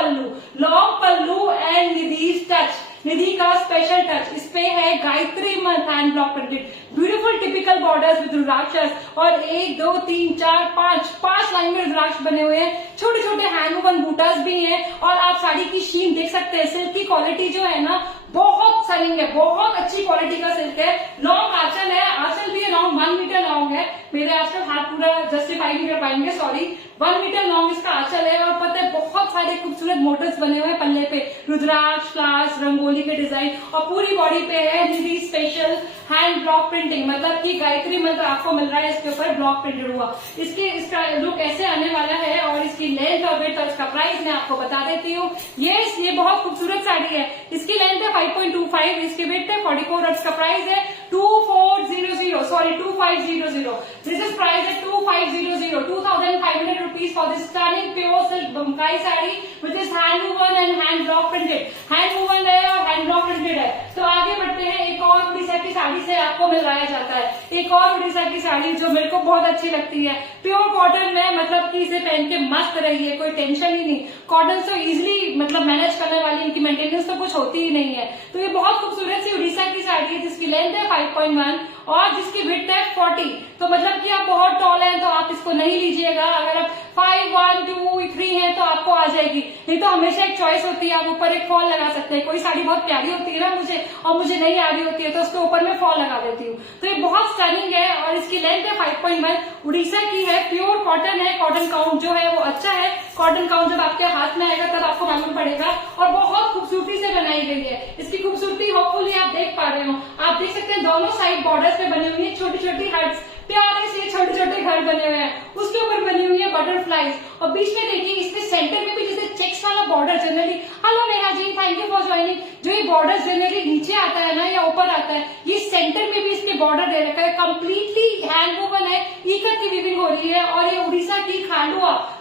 pallu and Nidhi's touch, Nidhi का स्पेशल टच। इस पे है Gayatri mantra hand block printed, beautiful typical borders with rudrakshas, और 1 2 3 4 5 लाइन में रुद्राक्ष बने हुए हैं, छोटे छोटे हैंड वूवन बूटास भी हैं। और आप साड़ी की शीन देख सकते हैं, सिल्क की क्वालिटी जो है ना बहुत सनिंग है, बहुत अच्छी क्वालिटी का सिल्क है। लॉन्ग आंचल है, आंचल भी लॉन्ग 1 मीटर लॉन्ग है। मेरे आजकल हाथ पूरा जस्टिफाई नहीं कर पाएंगे, सॉरी। 1 मीटर लॉन्ग इसका आंचल है, और पता है बहुत सारे खूबसूरत मोटिव्स बने हुए हैं पल्ले पे, रुद्राक्ष, फ्लावर्स, रंगोली के डिजाइन, और पूरी बॉडी पे है निधि स्पेशल हैंड ब्लॉक प्रिंटिंग, मतलब कि गायत्री मंत्र आपको मिल रहा है इसके ऊपर ब्लॉक प्रिंटेड हुआ। इसका लुक ऐसे आने वाला है, और इसकी लेंथ और विड्थ और इसका प्राइस मैं आपको बता देती हूँ। ये बहुत खूबसूरत साड़ी है, इसकी लेंथ है 5.25, इसके वेट है 44 और इसका प्राइस है 2500। दिस इज प्राइस है 2500, 2500 rupees for this stunning pure silk Bomkai sari with this hand woven and hand block printed. Hand woven है और हैंड ब्लॉक प्रिंटेड है। तो आगे बढ़ते हैं, एक और उड़ीसा की साड़ी से आपको मिलवाया जाता है, एक और उड़ीसा की साड़ी जो मेरे को बहुत अच्छी लगती है, प्योर कॉटन में, मतलब कि इसे पहन के मस्त रहिए, कोई टेंशन ही नहीं। कॉटन तो इजिली मतलब मैनेज करने वाली, इनकी मेंटेनेंस तो कुछ होती ही नहीं है। तो ये बहुत खूबसूरत सी उड़ीसा की साड़ी है जिसकी लेंथ है 5.1 और जिसकी विड्थ है 40। तो मतलब कि आप बहुत टॉल हैं तो आप इसको नहीं लीजिएगा, अगर आप 5, 1, 2, 3 है तो आपको आ जाएगी, नहीं तो हमेशा एक चॉइस होती है, आप ऊपर एक फॉल लगा सकते हैं। कोई साड़ी बहुत प्यारी होती है ना मुझे, और मुझे नहीं आ रही होती है तो उसके ऊपर मैं फॉल लगा देती हूँ। तो ये बहुत स्टनिंग है, और इसकी लेंथ है 5.1, उड़ीसा की है, प्योर कॉटन है, कॉटन काउंट जो है वो अच्छा है। कॉटन काउंट जब आपके हाथ में आएगा तब आपको मालूम पड़ेगा, और बहुत खूबसूरती से बनाई गई है। इसकी खूबसूरती होपफुली आप देख पा रहे हो, आप देख सकते हैं दोनों साइड बॉर्डर्स पे बनी हुई है छोटी छोटी हर्ट्स, प्यारे से छोटे छोटे घर बने हुए हैं, उसके ऊपर बनी हुई है बटरफ्लाईज, और बीच में देखिए इसमें सेंटर में भी जैसे चेक्स वाला border generally, hello Neha ji thank you for joining, जो ये बॉर्डर जनरली नीचे आता है ना या ऊपर आता है, ये सेंटर में भी इसके बॉर्डर दे रखा है, कम्प्लीटली हैंड वूवन है, इकत की वीविंग हो रही है। और ये उड़ीसा की खांडुआ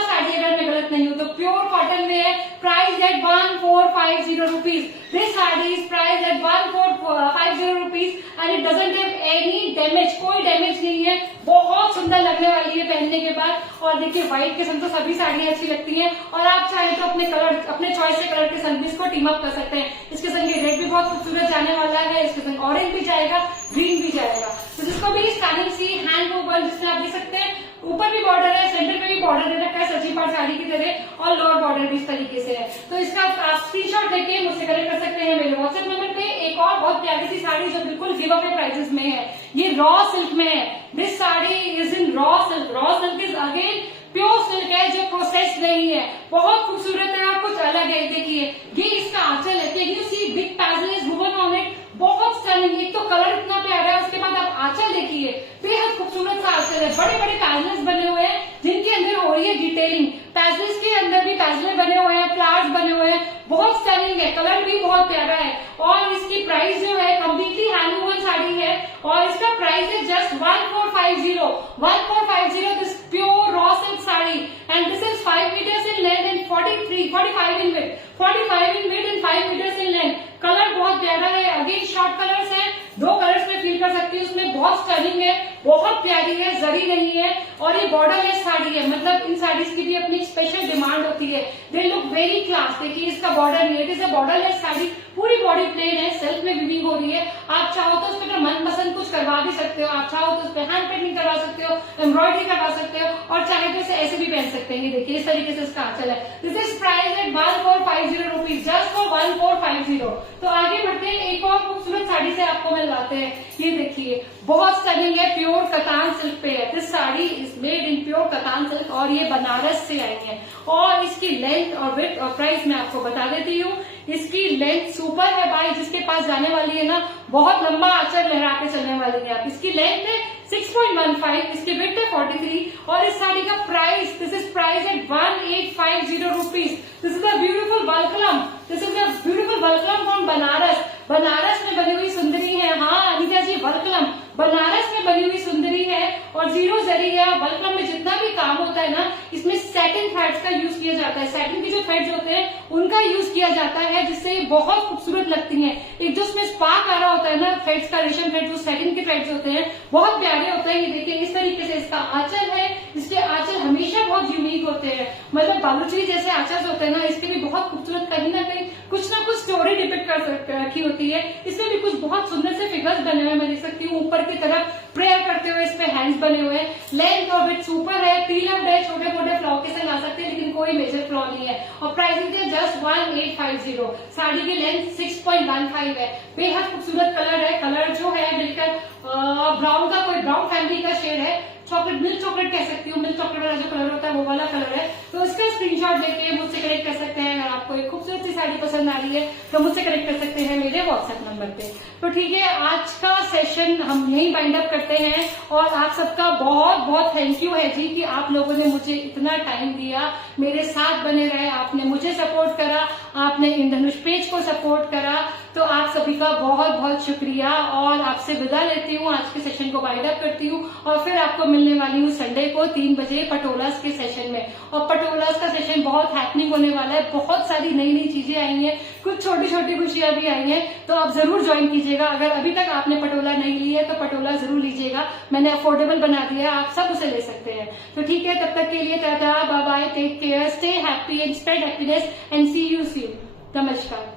साड़ी, अगर मैं गलत नहीं हूँ तो प्योर कॉटन में है, price at 1450 rupees. This sari is price at 1450 rupees and it doesn't have any damage, कोई डैमेज नहीं है, बहुत सुंदर लगने वाली है पहनने के बाद। और देखिए व्हाइट के संग तो सभी साड़ियां अच्छी लगती हैं, और आप चाहे तो अपने कलर, अपने चॉइस से कलर के संग भी इसको टीम अप कर सकते हैं। इसके संग रेड भी बहुत खूबसूरत जाने वाला है, इसके संग ऑरेंज भी जाएगा, ग्रीन भी जाएगा। तो जिसको भी स्टनिंग सी हैंड वूवन, जिसमें आप देख सकते हैं ऊपर भी बॉर्डर है, सेंटर में भी बॉर्डर दे रखा है सची पाट साड़ी की तरह, और लोअर बॉर्डर भी इस तरीके से है। तो इसका आप स्क्रीनशॉट लेके मुझसे कनेक्ट कर सकते हैं मेरे व्हाट्सएप नंबर पे। एक और बहुत प्यारी सी साड़ी जो बिल्कुल गिव अवे प्राइसेस में है, ये रॉ सिल्क में है। This sari is in raw silk. Raw silk is again pure silk है जो प्रोसेस नहीं है, बहुत खूबसूरत है और कुछ अलग है। देखिए ये इसका आंचल है, can you see big paisley woven on it, बहुत स्टनिंग। एक तो कलर इतना प्यारा है, उसके बाद आप आंचल देखिए, बेहद खूबसूरत सा आंचल है, बड़े बड़े पैजल्स बने हुए हैं जिनके अंदर हो रही है डिटेलिंग, पैजल्स के अंदर भी पैजल बने हुए हैं, फ्लावर्स बने हुए हैं, बहुत स्टनिंग है, कलर भी बहुत प्यारा है। और इसकी प्राइस जो है कम्प्लीटली हैंड वूवन साड़ी है, और इसका प्राइस है just 1450 this pure raw silk sari, and this is 5 metres in length and 45 in width, 45 in width and 5 metres in length. Colour बहुत प्यारा है, अगेन शॉर्ट कलर्स हैं, 2 कलर्स में फील कर सकती हूँ, उसमें बहुत स्टनिंग है, बहुत प्यारी है, जरी नहीं है, और ये बॉर्डरलेस साड़ी है, मतलब इन साड़ीज की भी अपनी स्पेशल डिमांड होती है। है, दे लुक वेरी क्लास। देखिए इसका बॉर्डर नहीं है, it is a borderless sari, पूरी बॉडी प्लेन है, सेल्फ में वीविंग हो रही है। आप चाहो तो उस पर मनपसंद कुछ करवा भी सकते हो, आप चाहो तो उस पर हैंड पेंटिंग करवा सकते हो, एम्ब्रॉयडरी करवा सकते हो, और चाहे तो इसे ऐसे भी पहन सकते हैं। देखिए इस तरीके से इसका आंचल है। This is price at 1450 rupees, just for 1450। तो आगे बढ़ते हैं, एक और खूबसूरत साड़ी से आपको मिलवाते हैं। ये देखिए बहुत स्टनिंग है, प्योर कतान सिल्क पे है। This sari is made in pure katan silk और ये बनारस से आई है। और इसकी लेंथ और विड्थ और प्राइस मैं आपको बता देती हूँ। इसकी लेंथ सुपर है भाई, जिसके पास जाने वाली है ना बहुत लंबा आंचल लहरा के चलने वाली है आप। इसकी लेंथ है 6.15, इसकी विड्थ है 43 और इस साड़ी का price, this is price at 1850 rupees. This is a beautiful valkalam, this is a beautiful valkalam from Banaras. Banaras में बनी हुई सुंदरी है, हाँ अनिता जी वल्कलम बनारस में बनी हुई सुंदरी है और जीरो जरी है। वल्कलम में जितना भी काम होता है ना, इसमें सैटिन थ्रेड्स का यूज किया जाता है। सैटिन के जो थ्रेड्स होते हैं उनका यूज किया जाता है, जिससे ये बहुत खूबसूरत लगती हैं। एक जो उसमें स्पार्क आ रहा होता है ना थ्रेड्स का, रेशम थ्रेड जो सैटिन के थ्रेड्स होते हैं बहुत प्यारे होते हैं। ये देखिए इस तरीके से इसका आंचल है। इसके आंचल हमेशा बहुत यूनिक होते हैं, मतलब बालूचरी जैसे आंचल होते हैं ना, इसके भी बहुत खूबसूरत कहीं ना कहीं कुछ ना कुछ स्टोरी डिपिक्ट कर रखी होती है। इसमें भी कुछ बहुत सुंदर से फिगर्स बने हुए मैं देख सकती हूँ। ऊपर की तरफ प्रेयर करते हुए इस पे हैंड्स बने हुए हैं। लेंथ और विड्थ सुपर है, तीन है, छोटे मोटे फ्लॉ के संग आ सकते हैं, लेकिन कोई मेजर फ्लॉ नहीं है। और प्राइसिंग है जस्ट 1850। साड़ी की लेंथ 6.15 है। बेहद खूबसूरत कलर है। कलर जो है बिल्कुल ब्राउन का, कोई ब्राउन फैमिली का शेड है, चॉकलेट मिल्क चॉकलेट कह सकती हूँ। मिल्क चॉकलेट वाला जो कलर होता है वो वाला कलर है। तो इसका स्क्रीनशॉट लेके मुझसे कनेक्ट कर सकते हैं। अगर आपको एक खूबसूरत सी साड़ी पसंद आ रही है तो मुझसे कनेक्ट कर सकते हैं मेरे व्हाट्सएप नंबर पे। तो ठीक है, आज का सेशन हम यही बाइंड अप करते हैं और आप सबका बहुत बहुत थैंक यू है जी कि आप लोगों ने मुझे इतना टाइम दिया, मेरे साथ बने रहे, आपने मुझे सपोर्ट करा, आपने इंद्रधनुष पेज को सपोर्ट करा। तो आप सभी का बहुत बहुत शुक्रिया और आपसे विदा लेती हूँ। आज के सेशन को वाइंड अप करती हूँ और फिर आपको मिलने वाली हूँ संडे को 3 बजे पटोलास के सेशन में। और पटोलास का सेशन बहुत हैपनिंग होने वाला है, बहुत सारी नई नई चीजें आई हैं, कुछ छोटी छोटी खुशियां भी आई हैं, तो आप जरूर ज्वाइन कीजिएगा। अगर अभी तक आपने पटोला नहीं ली है तो पटोला जरूर लीजिएगा, मैंने अफोर्डेबल बना दिया है, आप सब उसे ले सकते हैं। तो ठीक है, तब तक के लिए tata, bye bye, take care, stay happy and spread happiness and see you soon. नमस्कार।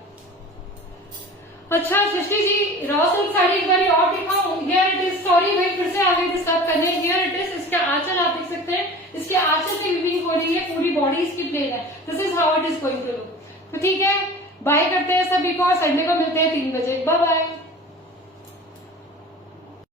अच्छा सृष्टि जी, रॉ सिल्क साड़ी एक बार और दिखाऊं? हियर इट इज, सॉरी भाई फिर से आ गई डिस्टर्ब करने। हियर इट इज, इसका आंचल आप देख सकते हैं, इसके आंचल पे वीविंग हो रही है, पूरी बॉडी इसकी प्लेन है। This is how it is going to look. तो ठीक है, बाय करते हैं सभी को और संडे को मिलते हैं 3 बजे। Bye bye.